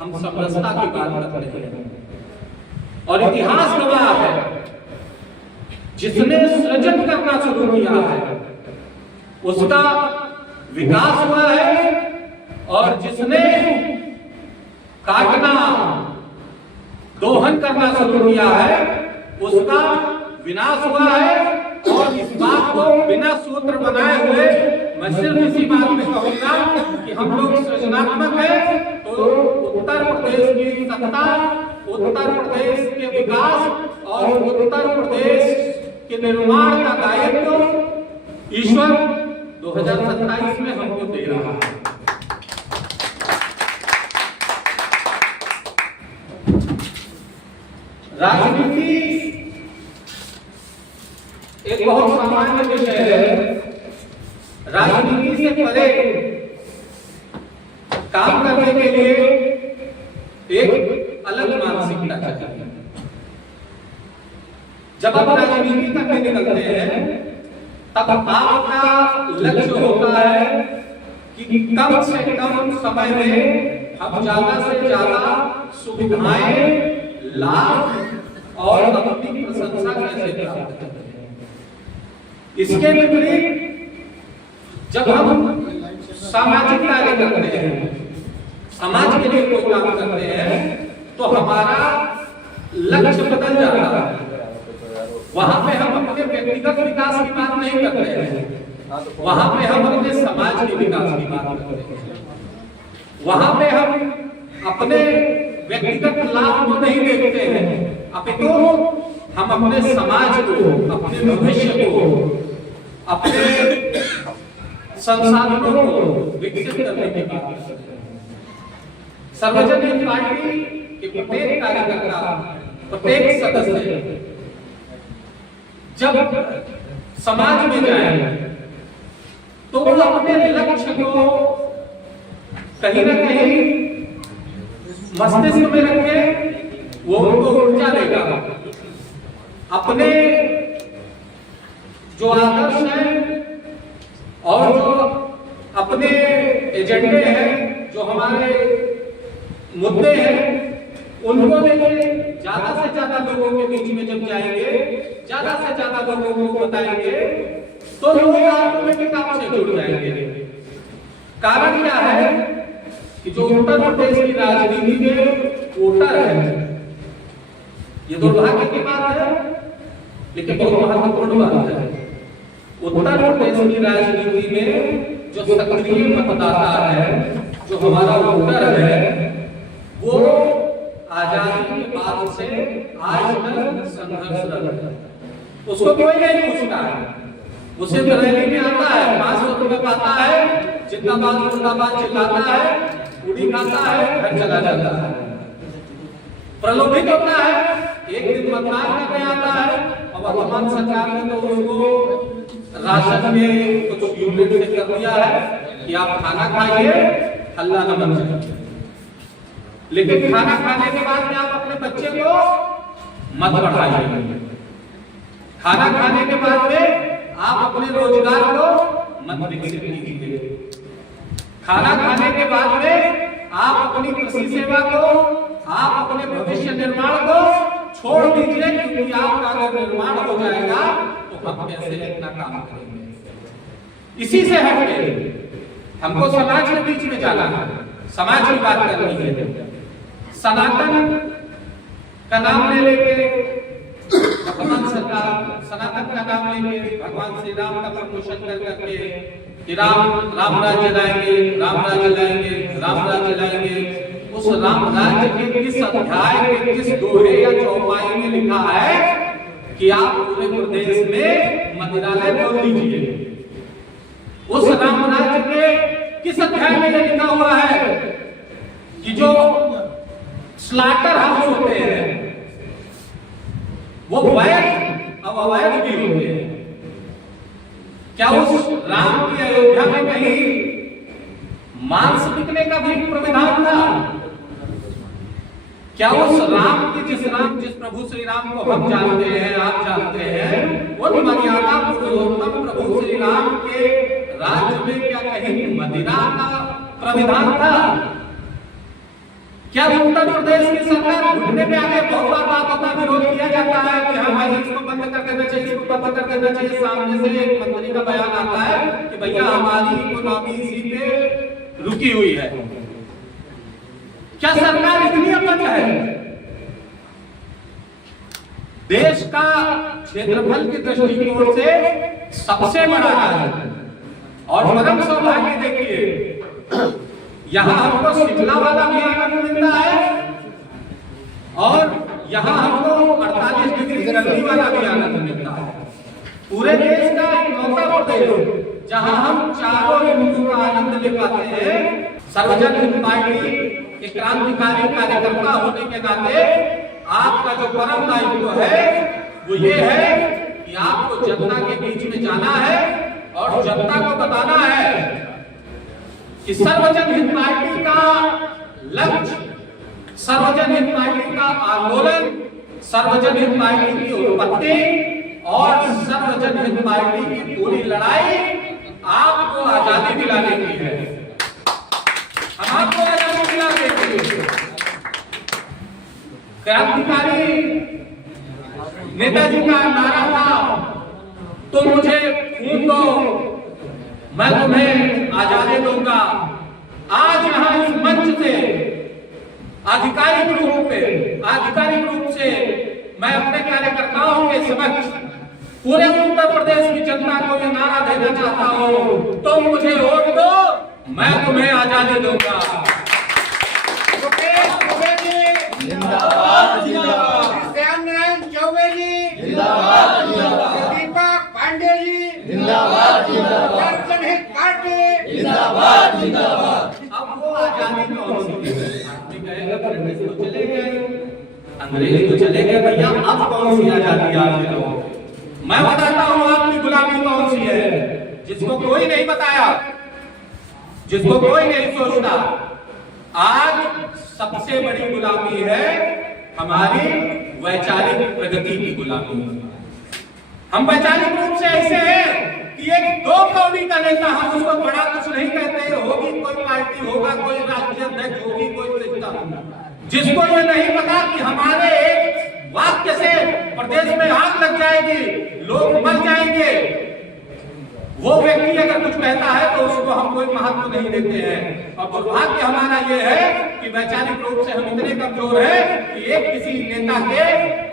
हम समरसता की बात करते हैं। और इतिहास गवाह है, जिसने सृजन करना शुरू किया है उसका विकास हुआ है, और जिसने काटना, दोहन करना शुरू किया है उसका विनाश हुआ है। और इस बात को बिना सूत्र बनाए हुए मैं सिर्फ इसी बात में कहूंगा कि हम लोग सृजनात्मक हैं, तो उत्तर प्रदेश की सत्ता, उत्तर प्रदेश के विकास और उत्तर प्रदेश के निर्माण का दायित्व ईश्वर 2027 में हमको दे रहा है। राजनीति एक बहुत सामान्य विषय है। राजनीति से परे काम करने के लिए एक अलग मानसिकता चाहिए। जब आप राजनीति करने निकलते हैं तब आपका लक्ष्य होता है कि कम से कम समय में हम ज्यादा से ज्यादा सुविधाएं, लाभ और अपनी प्रशंसा कैसे प्राप्त करते हैं। इसके विपरीत जब हम सामाजिक कार्य करते हैं, समाज के लिए कोई काम करते हैं, तो हमारा लक्ष्य बदल जाता है। वहां पे हम अपने व्यक्तिगत विकास की बात नहीं करते हैं, वहां पे हम अपने समाज के विकास की बात करते हैं। वहां पे हम अपने व्यक्तिगत लाभ को नहीं देखते हैं, अपितु हम अपने समाज को, अपने भविष्य को, अपने संसाधनों को विकसित करने की बात करते हैं। सर्वजन हित पार्टी के प्रत्येक कार्यकर्ता, प्रत्येक सदस्य जब समाज में जाए तो वो अपने लक्ष्य को कहीं ना कहीं मस्तिष्क में रखे, वो उनको ऊर्जा देगा। अपने जो आदर्श हैं और जो अपने एजेंडे हैं, जो हमारे मुद्दे हैं, उनको लेके ज्यादा से ज्यादा लोगों के बीच में जब जाएंगे, ज्यादा से ज्यादा लोगों को बताएंगे, तो लोग ऑटोमेटिक आपसे जुड़ जाएंगे। कारण क्या है कि जो उत्तर प्रदेश की राजनीति में वोटर है, ये दुर्भाग्य की बात है, लेकिन बहुत महत्वपूर्ण बात है। उत्तर प्रदेश की राजनीति में जो सक्रिय मतदाता है, जो हमारा वोटर है, वो आजादी के बाद से आज तक संघर्षरत है। उसको कोई नहीं पूछता है, उसे रैली में आता है, 500 रुपए पाता है, जिंदाबाद जिंदाबाद चिल्लाता है, उड़ी खाता है, घर चला जाता है। प्रलोभित होता है, एक दिन मतदान करने आता है, और वर्तमान सरकार ने तो उसको राशन में कुछ यूनिट से कर दिया है कि आप खाना खाइए, हल्ला न बन जाए। लेकिन खाना खाने के बाद में आप अपने बच्चे को मत पढ़ाइए। खाना खाने के बाद में आप अपने रोजगार को मत विकसित कीजिए। खाना खाने के बाद में आप अपनी कृषि सेवा को, आप अपने भविष्य निर्माण को छोड़ दीजिए, क्योंकि आपका अगर निर्माण हो जाएगा तो हम कैसे इतना काम करेंगे। इसी से हटके हमको समाज के बीच में जाना है, समाज की बात करनी है। सनातन का नाम ले लेके वर्तमान सरकार सनातन का नाम लेके भगवान श्री राम का प्रमोशन कर करके कि राम राज्य लाएंगे, राम राज्य लाएंगे, राम राज्य लाएंगे। उस राम राज्य के किस अध्याय के किस दोहे या चौपाई में लिखा है कि आप पूरे प्रदेश में मंदिरालय खोल दीजिए? उस राम राज्य के किस अध्याय में लिखा हुआ है कि जो स्लाटर हाउस होते हैं वो वैध और अवैध भी होते हैं? क्या उस राम की अयोध्या में कहीं मांस बिकने का भी प्रावधान था? क्या उस राम की जिस प्रभु श्री राम को हम जानते हैं, आप जानते हैं, उन मर्यादा पुरुषोत्तम प्रभु श्री राम के राज्य में क्या कहीं मदिरा का प्रावधान था? क्या उत्तर प्रदेश की सरकार घुटने पे आके बहुत बार बात होता विरोध किया जाता है कि हाँ भाई इसको बंद कर देना चाहिए, इसको बंद कर देना चाहिए। सामने से एक मंत्री का बयान आता है कि भैया हमारी इकोनॉमी इसी पे रुकी हुई है। क्या सरकार इतनी अपच है? देश का क्षेत्रफल की दृष्टिकोण से सबसे बड़ा राज्य और परम सौभाग्य देखिए, यहाँ हमको शिमला वाला भी आनंद मिलता है और यहाँ हमको 48 डिग्री गर्मी वाला भी आनंद मिलता है। पूरे देश का इकलौता प्रदेश जहाँ हम चारों ऋतु का आनंद ले पाते हैं। सर्वजन हित पार्टी के क्रांतिकारी कार्यकर्ता होने के नाते आपका जो परम दायित्व है वो ये है कि आपको जनता के बीच में जाना है और जनता को बताना है कि सर्वजन हित पार्टी का लक्ष्य, सर्वजन हित पार्टी का आंदोलन, सर्वजन हित पार्टी की उत्पत्ति और सर्वजन हित पार्टी की पूरी लड़ाई आपको आजादी दिलाने की है। हम आपको आजादी दिलाने की है। क्रांतिकारी नेताजी का नारा था, तुम मुझे खून दो मैं तुम्हें आजादी दूंगा। आज यहाँ इस मंच से आधिकारिक रूप से मैं अपने कार्यकर्ताओं के समक्ष पूरे उत्तर प्रदेश की जनता को ये नारा देना चाहता हूँ, तुम मुझे वोट दो, मैं तुम्हें आजादी दूंगा। जिंदाबाद जिंदाबाद, श्यामनारायण चौबे जी जिंदाबाद जिंदाबाद, दीपक पांडे जी जिंदाबाद जिंदाबाद, जनहित पार्टी जिंदाबाद जिंदाबाद। अब वो आजादी कौन सी है? अंग्रेज तो चले गए, अंग्रेज तो चले गए भैया, अब कौन सी आजादी आप लोगों? मैं बताता हूँ आपकी गुलामी कौन सी है, जिसको कोई नहीं बताया, जिसको कोई नहीं सोचता। आज सबसे बड़ी गुलामी है हमारी वैचारिक प्रगति की गुलामी। हम वैचारिक रूप से ऐसे हैं कि एक दो कौड़ी का नेता, हम उसको बड़ा कुछ नहीं कहते। होगी कोई पार्टी, होगा कोई राष्ट्रीय अध्यक्ष, होगी कोई सिस्टम, जिसको ये नहीं पता कि हमारे एक वाक्य से प्रदेश में आग लग जाएगी, लोग मर जाएंगे, वो व्यक्ति अगर कुछ कहता है तो उसको हम कोई महत्व नहीं देते हैं। और दुर्भाग्य हमारा ये है कि वैचारिक रूप से हम इतने कमजोर हैं कि एक किसी नेता के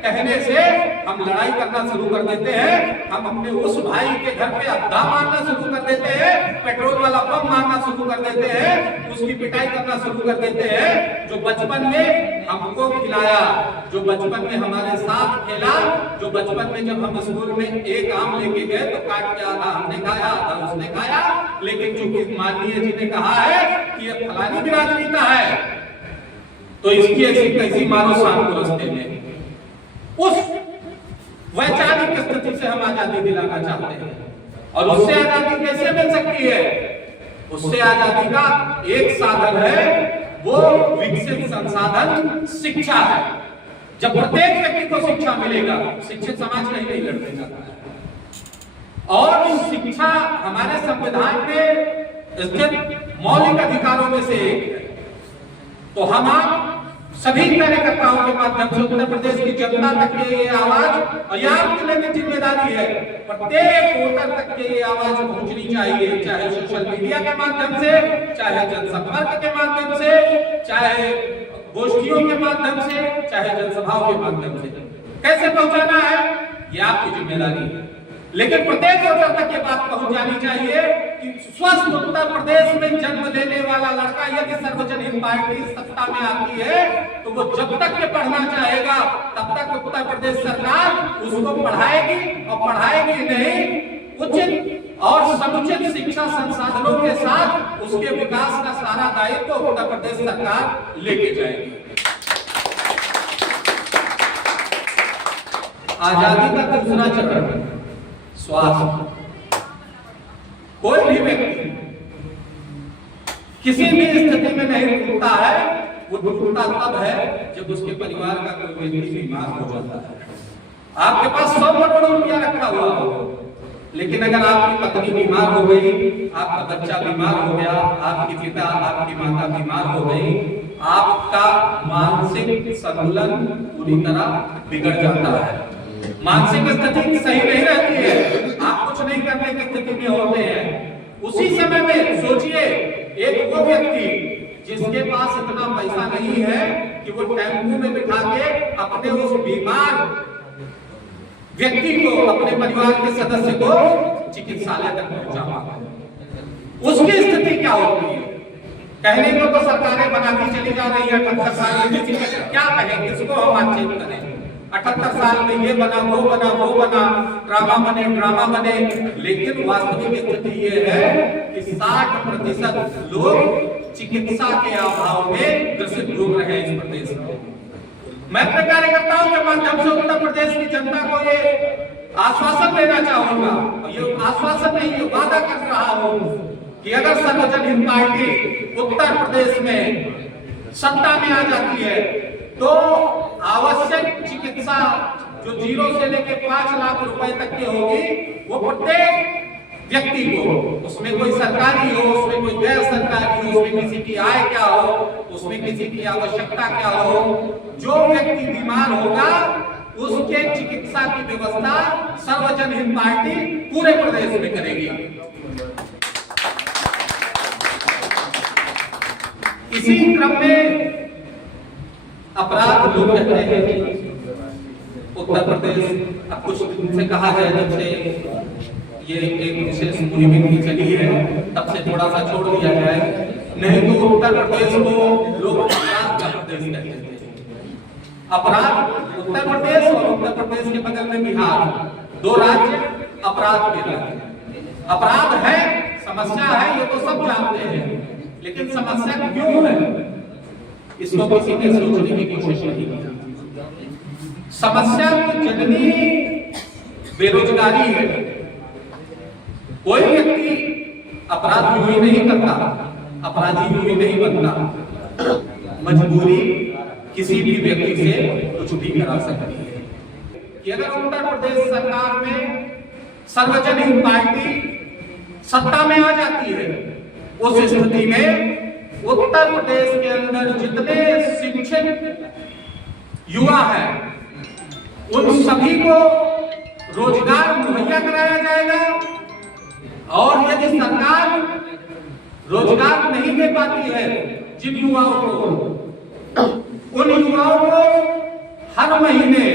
कहने से हम लड़ाई करना शुरू कर देते हैं। हम अपने उस भाई के घर पे अड्डा मारना शुरू कर देते हैं, पेट्रोल वाला पंप मारना शुरू कर देते हैं, उसकी पिटाई करना शुरू कर देते हैं। जो बचपन में हमको खिलाया, जो बचपन में हमारे साथ खेला, जो बचपन में जब हम स्कूल में एक आम लेके गए तो काट के आधा हमने खाया, आधा उसने खाया, लेकिन चूंकि माननीय जी ने कहा है कि ये फलानी बिरादरी का है, तो इसकी ऐसी कैसी मारो शाम को रस्ते में। उस वैचारिक स्थिति से हम आजादी दिलाना चाहते हैं। और उससे आजादी कैसे मिल सकती है? उससे आजादी का एक साधन है, वो विकसित संसाधन शिक्षा है। जब प्रत्येक व्यक्ति को शिक्षा मिलेगा, शिक्षित समाज कहीं नहीं लड़ने जाता है। और शिक्षा हमारे संविधान में स्थित मौलिक अधिकारों में से एक है। तो हम आप सभी कार्यकर्ताओं के माध्यम से उत्तर प्रदेश की जनता तक के ये आवाज, और ये आपके लिए जिम्मेदारी है, प्रत्येक वोटर तक के ये आवाज पहुंचनी चाहिए, चाहे सोशल मीडिया के माध्यम से, चाहे जनसंपर्क के माध्यम से, चाहे गोष्ठियों के माध्यम से, चाहे जनसभाओं के माध्यम से। कैसे पहुंचाना है ये आपकी जिम्मेदारी है, लेकिन प्रत्येक वोटर तक ये बात पहुंच जानी चाहिए कि स्वस्थ उत्तर प्रदेश में जन्म लेने वाला लड़का यदि सर्वजन हिंद पार्टी सत्ता में आती है तो वो जब तक ये पढ़ना चाहेगा तब तक उत्तर प्रदेश सरकार उसको पढ़ाएगी, और पढ़ाएगी नहीं, उचित और समुचित शिक्षा संसाधनों के साथ उसके विकास का सारा दायित्व तो उत्तर प्रदेश सरकार लेके जाएगी। आजादी का दूसरा चरण स्वास्थ्य। कोई भी व्यक्ति किसी भी स्थिति में नहीं टूटता है, वो टूटता तब है जब उसके परिवार का कोई व्यक्ति बीमार हो जाता है। आपके पास 100 करोड़ रुपया रखा हुआ हो, लेकिन अगर आपकी पत्नी बीमार हो गई, आपका बच्चा बीमार हो गया, आपके पिता आपकी माता बीमार हो गई, आपका मानसिक संतुलन पूरी तरह बिगड़ जाता है, मानसिक स्थिति सही नहीं रहती है, आप कुछ नहीं करने की स्थिति में होते हैं। उसी समय में सोचिए एक वो व्यक्ति जिसके पास इतना पैसा नहीं है कि वो टेम्पो में बिठा के अपने उस बीमार व्यक्ति को, अपने परिवार के सदस्य को चिकित्सालय तक पहुंचा पाए, उसकी स्थिति क्या होती है? कहने को तो सरकारें बनाती चली जा रही है, 78 साल में क्या कहें, किसको हम बातचीत करें? 78 साल में ये बना, वो बना, वो बना, ड्रामा बने, लेकिन वास्तविक स्थिति ये है कि 60% लोग चिकित्सा के अभाव में ग्रसित घूम रहे हैं इस प्रदेश में। मैं अपने कार्यकर्ताओं के माध्यम से उत्तर प्रदेश की जनता को ये आश्वासन देना चाहूंगा, और ये आश्वासन नहीं, ये वादा कर रहा हूं कि अगर सर्वजन हिंद पार्टी उत्तर प्रदेश में सत्ता में आ जाती है तो आवश्यक चिकित्सा जो 0 से लेकर 5 लाख रुपए तक की होगी, वो प्रत्येक व्यक्ति को, उसमें कोई सरकारी हो, उसमें कोई गैर सरकारी हो, उसमें किसी की आय क्या हो, उसमें किसी की आवश्यकता क्या हो, जो व्यक्ति बीमार होगा उसके चिकित्सा की व्यवस्था सर्वजन हिंद पार्टी पूरे प्रदेश में करेगी। इसी क्रम में अपराध, लोग कहते हैं कि उत्तर प्रदेश, अब कुछ दिन से कहा है, जब से ये एक विशेष मुहिम की चली है तब से थोड़ा सा छोड़ दिया जाए, नहीं तो उत्तर प्रदेश को लोग अपराध का प्रदेश कहते थे। अपराध, उत्तर प्रदेश और उत्तर प्रदेश के बगल में बिहार, 2 राज्य अपराध के राज्य। अपराध है, समस्या है, ये तो सब जानते हैं, लेकिन समस्या क्यों है इसको किसी ने सोचने की कोशिश नहीं की। समस्या की जननी बेरोजगारी है। कोई व्यक्ति अपराधी ही नहीं करता, अपराधी ही नहीं बनता, मजबूरी किसी भी व्यक्ति से कुछ भी करा सकती है। कि अगर उत्तर प्रदेश सरकार में सार्वजनिक पार्टी सत्ता में आ जाती है, उस स्थिति में उत्तर प्रदेश के अंदर जितने शिक्षित युवा हैं उन सभी को रोजगार मुहैया कराया जाएगा। और यदि सरकार रोजगार नहीं दे पाती है जिन युवाओं को, उन युवाओं को हर महीने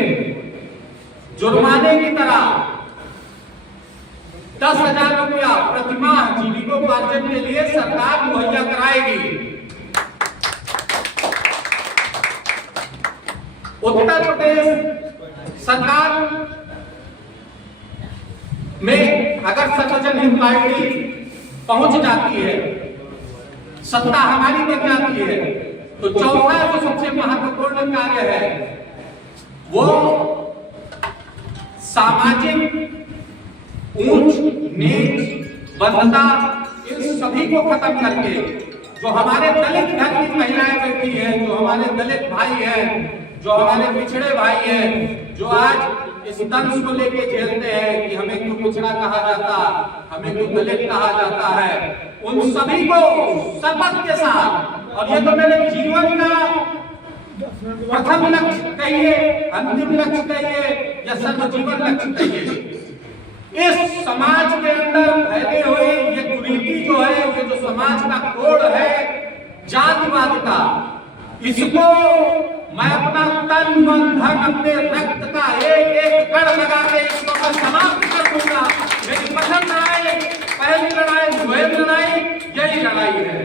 जुर्माने की तरह 10,000 रुपया प्रतिमाह जीविकोपार्जन के लिए सरकार मुहैया कराएगी। उत्तर प्रदेश सरकार में अगर सार्वजनिक पार्टी पहुंच जाती है, सत्ता हमारी बन जाती है, तो चौथा जो सबसे महत्वपूर्ण कार्य है वो सामाजिक ऊंच नीच बंधता इन सभी को खत्म करके जो हमारे दलित घर की महिलाएं बैठी हैं, जो हमारे दलित भाई हैं, जो हमारे पिछड़े भाई हैं, जो आज इस दंश को लेके झेलते हैं कि हमें क्यों पिछड़ा कहा जाता, हमें क्यों दलित कहा जाता है, उन सभी को शपथ के साथ, और ये तो मेरे जीवन का प्रथम लक्ष्य कहिए, अंतिम लक्ष्य कहिए या सर्वजीवन लक्ष्य कहिए, इस समाज के अंदर फैले हुए ये कुरीति जो है, ये जो समाज का कोड है जातिवादिता, इसको मैं अपना तन मन धन अपने रक्त का एक एक कण लगा के इसको मैं समाप्त कर दूंगा। मेरी प्रथम लड़ाई, पहली लड़ाई, द्वैत लड़ाई, यही लड़ाई है।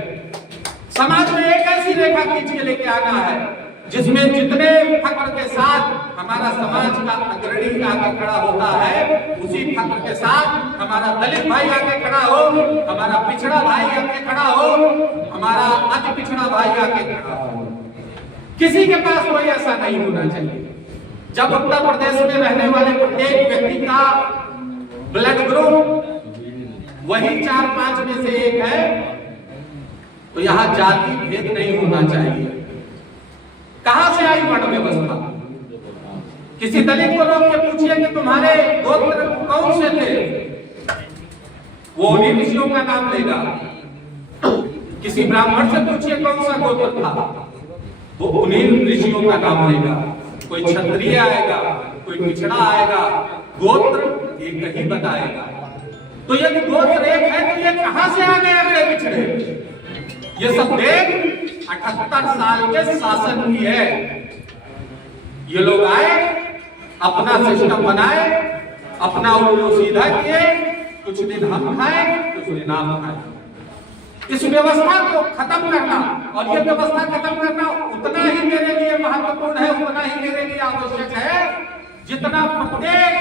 समाज में एक ऐसी रेखा खींच के लेके आना है जिसमें जितने फक्र के साथ हमारा समाज का अग्रणी आके खड़ा होता है, उसी फक्र के साथ हमारा दलित भाई आके खड़ा हो, हमारा पिछड़ा भाई आके खड़ा हो, हमारा अति पिछड़ा भाई आके खड़ा हो। किसी के पास कोई ऐसा नहीं होना चाहिए। जब उत्तर प्रदेश में रहने वाले प्रत्येक व्यक्ति का ब्लड ग्रुप वही 4-5 में से एक है, तो यहाँ जाति भेद नहीं होना चाहिए। कहां से आई वर्ण व्यवस्था? किसी दलित को रोक के पूछिए कि तुम्हारे गोत्र कौन से थे, वो उन्हीं ऋषियों का नाम लेगा। किसी ब्राह्मण से पूछिए कौन सा गोत्र था, वो उन्हीं ऋषियों का नाम लेगा। कोई क्षत्रिय आएगा, कोई पिछड़ा आएगा, गोत्र एक ही बताएगा। तो यदि गोत्र एक है तो ये कहां से आ गए अगले पिछड़े? ये सब देख 78 साल के शासन की है। ये लोग आए, अपना सिस्टम बनाए, अपना उल्लू सीधा किए, कुछ दिन हम खाए, कुछ दिन आप खाए। इस व्यवस्था को खत्म करना, और ये व्यवस्था खत्म करना उतना ही मेरे लिए महत्वपूर्ण है, उतना ही मेरे लिए आवश्यक है, जितना प्रत्येक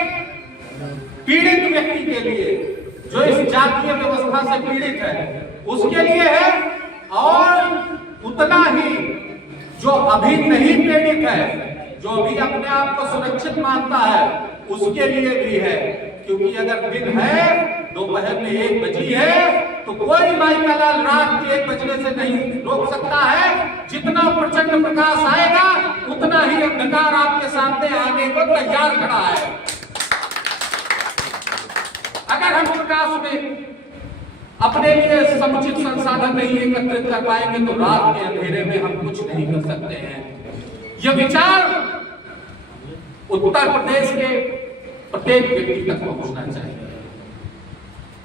पीड़ित व्यक्ति के लिए, जो इस जातीय व्यवस्था से पीड़ित है उसके लिए है, और उतना ही जो अभी नहीं पीड़ित है, जो अभी अपने आप को सुरक्षित मानता है, उसके लिए भी है। क्योंकि अगर दिन है, दोपहर में 1 बजी है, तो कोई माई का लाल रात के 1 बजने से नहीं रोक सकता है। जितना प्रचंड प्रकाश आएगा, उतना ही अंधकार आपके सामने आने को तैयार खड़ा है। अगर हम प्रकाश में अपने लिए समुचित संसाधन नहीं एकत्रित कर पाएंगे, तो रात के अंधेरे में हम कुछ नहीं कर सकते हैं। यह विचार उत्तर प्रदेश के प्रत्येक व्यक्ति तक पहुंचना चाहिए,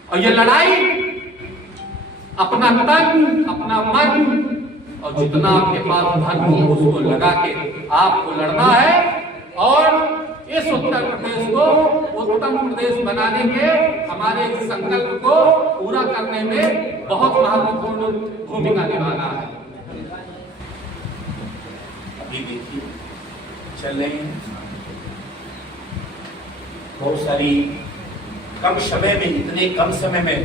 और यह लड़ाई अपना तन, अपना मन, और जितना आपके पास धन हो उसको लगा के आपको लड़ना है, और इस उत्तर प्रदेश को उत्तम प्रदेश बनाने के हमारे इस संकल्प को पूरा करने में बहुत महत्वपूर्ण भूमिका निभाना है। अभी देखिए चल रहे हैं बहुत सारी, कम समय में, इतने कम समय में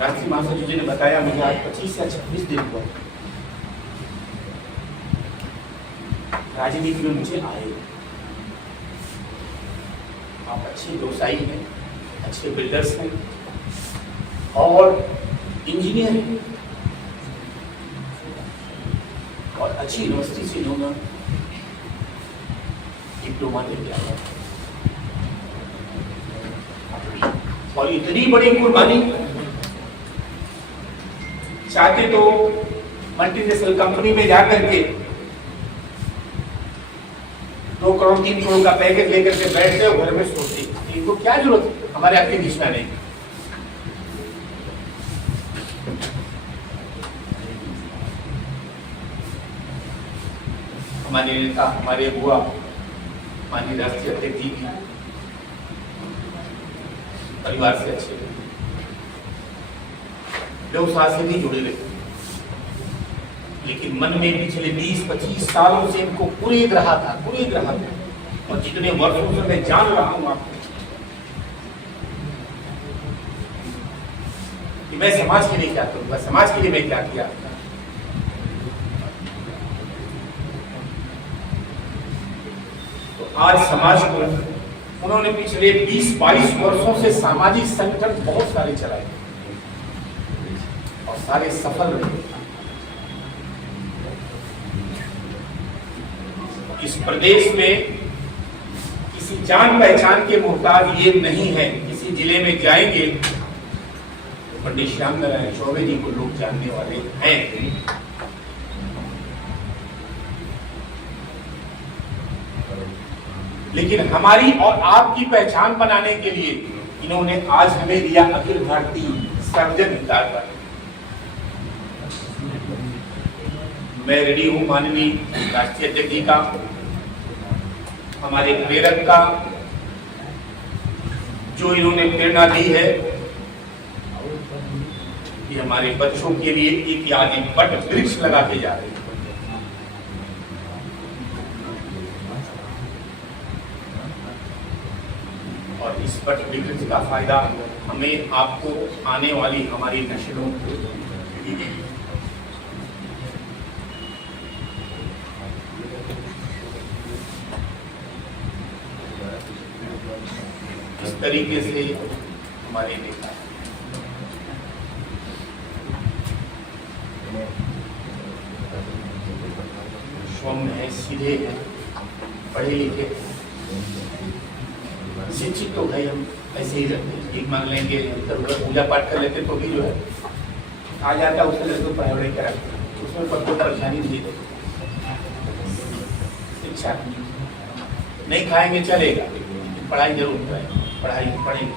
राष्ट्रीय महासचिव जी ने बताया मुझे आज 25 या 26 दिन को राजनीति में मुझे आए। आप अच्छे व्यवसायी हैं, अच्छे बिल्डर्स हैं और इंजीनियर हैं, और अच्छी यूनिवर्सिटी से इन्होंने डिप्लोमा लेके आया। और इतनी बड़ी कुर्बानी चाहते तो मल्टीनेशनल कंपनी में जाकर के 2 करोड़ 3 करोड़ का पैकेज लेकर के बैठते हो घर में सोचते, इनको क्या जरूरत है हमारे आपके बीच में आने की। हमारे नेता, हमारे बुआ, माननीय राष्ट्रीय अध्यक्ष जी की परिवार से अच्छे व्यवसाय से नहीं जुड़े रहे, लेकिन मन में पिछले 20-25 सालों से इनको कुरेद रहा था। और जितने वर्षों से मैं जान रहा हूं आपको कि मैं समाज के लिए क्या करूंगा, समाज के लिए मैं क्या किया। तो आज समाज को उन्होंने पिछले 20-22 वर्षों से सामाजिक संगठन बहुत सारे चलाए और सारे सफल रहे। इस प्रदेश में किसी जान पहचान के मोहताज ये नहीं है। किसी जिले में जाएंगे तो पंडित श्याम नारायण चौबे जी को लोग जानने वाले हैं। लेकिन हमारी और आपकी पहचान बनाने के लिए इन्होंने आज हमें दिया अखिल भारतीय सर्वजन हिताधिकार। मैं रेडी हूं माननीय राष्ट्रीय अध्यक्ष जी का, हमारे प्रेरक का, जो इन्होंने प्रेरणा दी है कि हमारे बच्चों के लिए एक आज एक वट वृक्ष लगा के जा रहे हैं। और इस वट वृक्ष का फायदा हमें, आपको, आने वाली हमारी नस्लों को। इस तरीके से हमारे नेता सौम्य है, सीधे हैं, पढ़े लिखे, शिक्षित तो भाई हम ऐसे ही रहते हैं। एक मांग लेंगे, पूजा पाठ कर लेते तो भी जो है आ जाता, उससे लड़कों पढ़ाई करा, उसमें कोई परेशानी नहीं है। शिक्षा नहीं खाएंगे चलेगा, पढ़ाई जरूर करें, पढ़ाई पढ़ेंगे।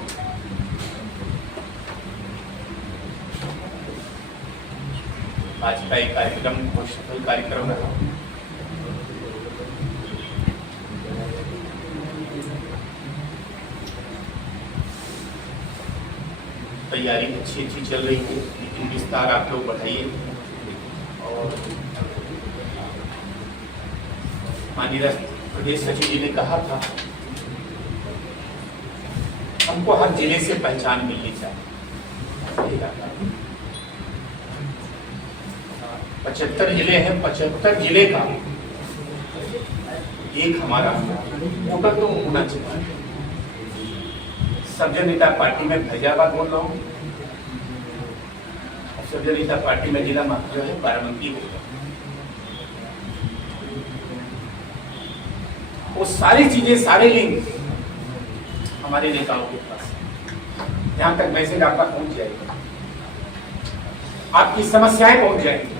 आज का एक कार्यक्रम बहुत सफल कार्यक्रम रहा। तैयारी अच्छी चल रही है, लेकिन विस्तार आप लोग बढ़ाइए। और माननीय प्रदेश सचिव जी ने कहा था हमको हर जिले से पहचान मिलनी चाहिए। 75 जिले हैं, 75 जिले का एक हमारा वोटर तो होना चाहिए। सर्वजन हिता पार्टी में फैजाबाद बोल रहा हूँ, सर्वजन हिता पार्टी में जिला जो है बाराबंकी होगा। वो सारी चीजें, सारे लिंक हमारे नेताओं के पास, यहाँ तक मैसेज आपका पहुंच जाएगा, आपकी समस्याएं पहुंच जाएंगी।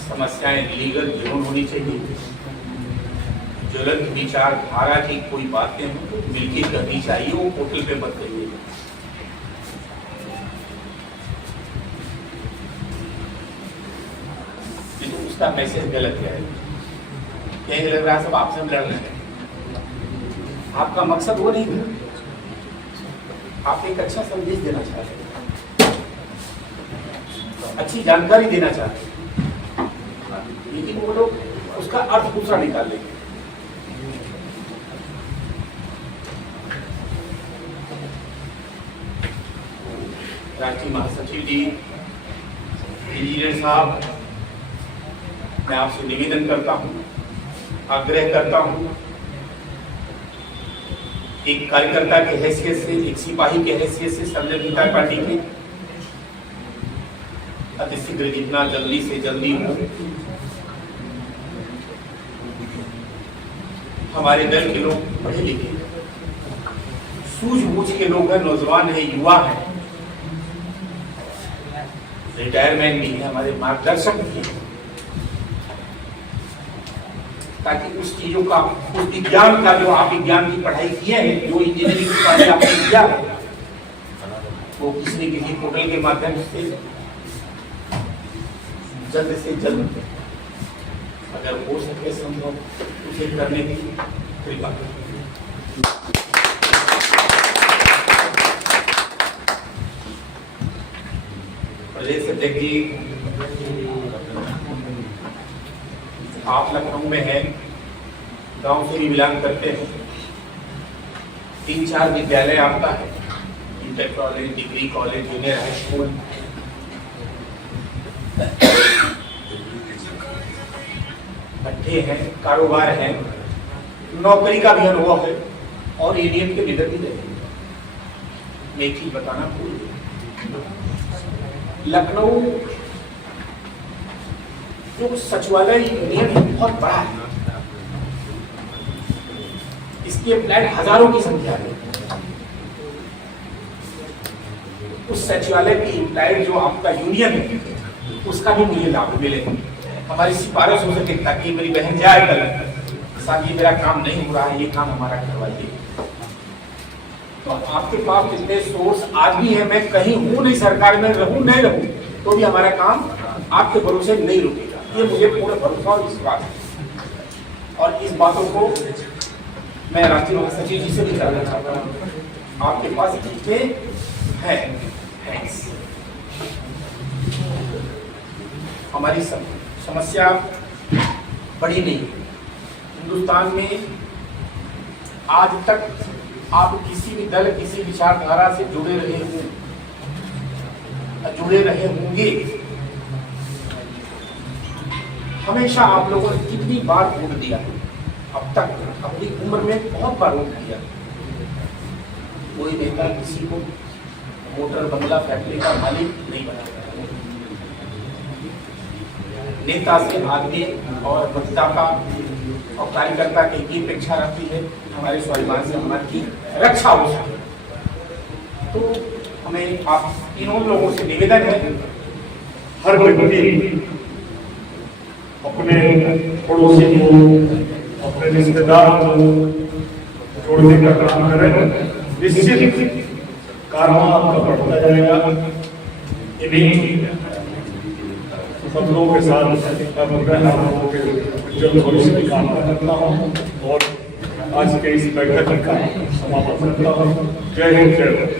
समस्याएं लीगल जरूर होनी चाहिए, ज्वलंत विचारधारा की कोई बातें हो तो मिलकर करनी चाहिए, वो पोर्टल पे मत करिए। तो उसका मैसेज गलत है, यही लग रहा है सब आपसे लड़ रहे हैं। आपका मकसद वो नहीं है, आप एक अच्छा संदेश देना चाहते हैं, अच्छी जानकारी देना चाहते हैं, लेकिन वो लोग उसका अर्थ दूसरा निकाल लेंगे। राष्ट्रीय महासचिव जी, इंजीनियर साहब, मैं आपसे निवेदन करता हूं, आग्रह करता हूं, एक कार्यकर्ता के हैसियत से, एक सिपाही के हैसियत से सर्वजन हिता पार्टी की अतिशीघ्र जितना जल्दी से जल्दी हो हमारे दल के लोग पढ़े लिखे, सूझबूझ के लोग हैं, नौजवान है, युवा है, रिटायरमेंट भी है, हमारे मार्गदर्शक भी है, ताकि उस चीजों का, उस विज्ञान का जो आप विज्ञान की पढ़ाई किए हैं, जो इंजीनियरिंग की पढ़ाई आपने किया है, वो किसी न किसी पोर्टल के माध्यम से जल्द अगर हो सके संभव उसे करने की कृपा करें। प्रदेश अध्यक्ष जी, आप लखनऊ में हैं, गांव से भी बिलोंग करते हैं, 3-4 विद्यालय आपका है, inter college, degree college, junior high school, भट्ठे हैं, कारोबार है, नौकरी का भी अनुभव है और यूनियन के लीडर भी रहे। मैं एक चीज बताना भूल गया, लखनऊ जो सचिवालय यूनियन है बहुत बड़ा है, इसकी एम्प्लॉयड हजारों की संख्या है। उस सचिवालय की एम्प्लॉयड जो आपका यूनियन है उसका भी मुझे लाभ मिले, हमारी सिफारिश हो सके, ताकि मेरी बहन जाए कल साहब ये मेरा काम नहीं हो रहा है, ये काम हमारा करवाइए। तो आपके पास जितने सोर्स आज भी है, मैं कहीं हूं नहीं, सरकार में रहूं नहीं रहूं, तो भी हमारा काम आपके भरोसे नहीं रुकेगा, ये मुझे पूरा भरोसा और विश्वास है। और इस बातों को मैं राष्ट्रीय महासचिव जी से भी जानना चाहता हूँ, आपके पास कितने हैं? हमारी समस्या बड़ी नहीं, हिंदुस्तान में आज तक आप किसी भी दल, किसी विचारधारा से जुड़े रहे होंगे, हमेशा आप लोगों ने कितनी बार वोट दिया अब तक, अपनी उम्र में बहुत बार वोट दिया। कोई नेता किसी को मोटर बंगला फैक्ट्री का मालिक नहीं बना। नेता से आदमी और मतदाता और कार्यकर्ता की अपेक्षा रहती है हमारे स्वाभिमान से हमारी रक्षा हो सके। तो हमें आप इन लोगों से निवेदन है, हर व्यक्ति अपने पड़ोसी को, अपने रिश्तेदार को जोड़ने का काम करें, निश्चित कारवा आपका बढ़ता जाएगा। इन्हीं सब लोगों के साथ आप लोगों के उज्जवल भविष्य की कामना करता हूँ और आज के इस बैठक का समापन करता हूँ। जय हिंद, जय भारत।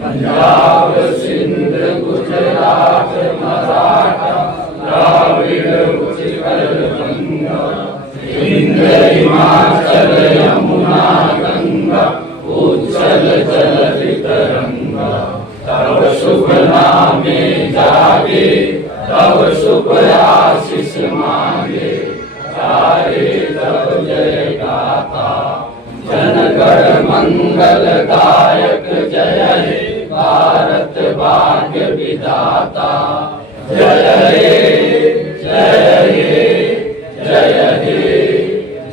पंजाब सिंध गुजरात मराठा द्राविड़ उत्कल गंगा विंध्य हिमाचल यमुना गंगा उज्जल जलधि तरंगा। तव शुभ नामे जागे, तव शुभ आशीष मांगे, तारे तब जय गाथा। जनगण मंगलदायक जय हे भारत भाग्य विधाता। जय हे जय हे जय हे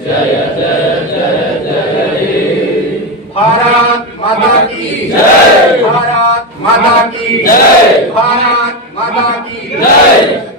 जय जय जय जय हे। भारत माता की जय, भारत माता की जय, भारत माता की जय।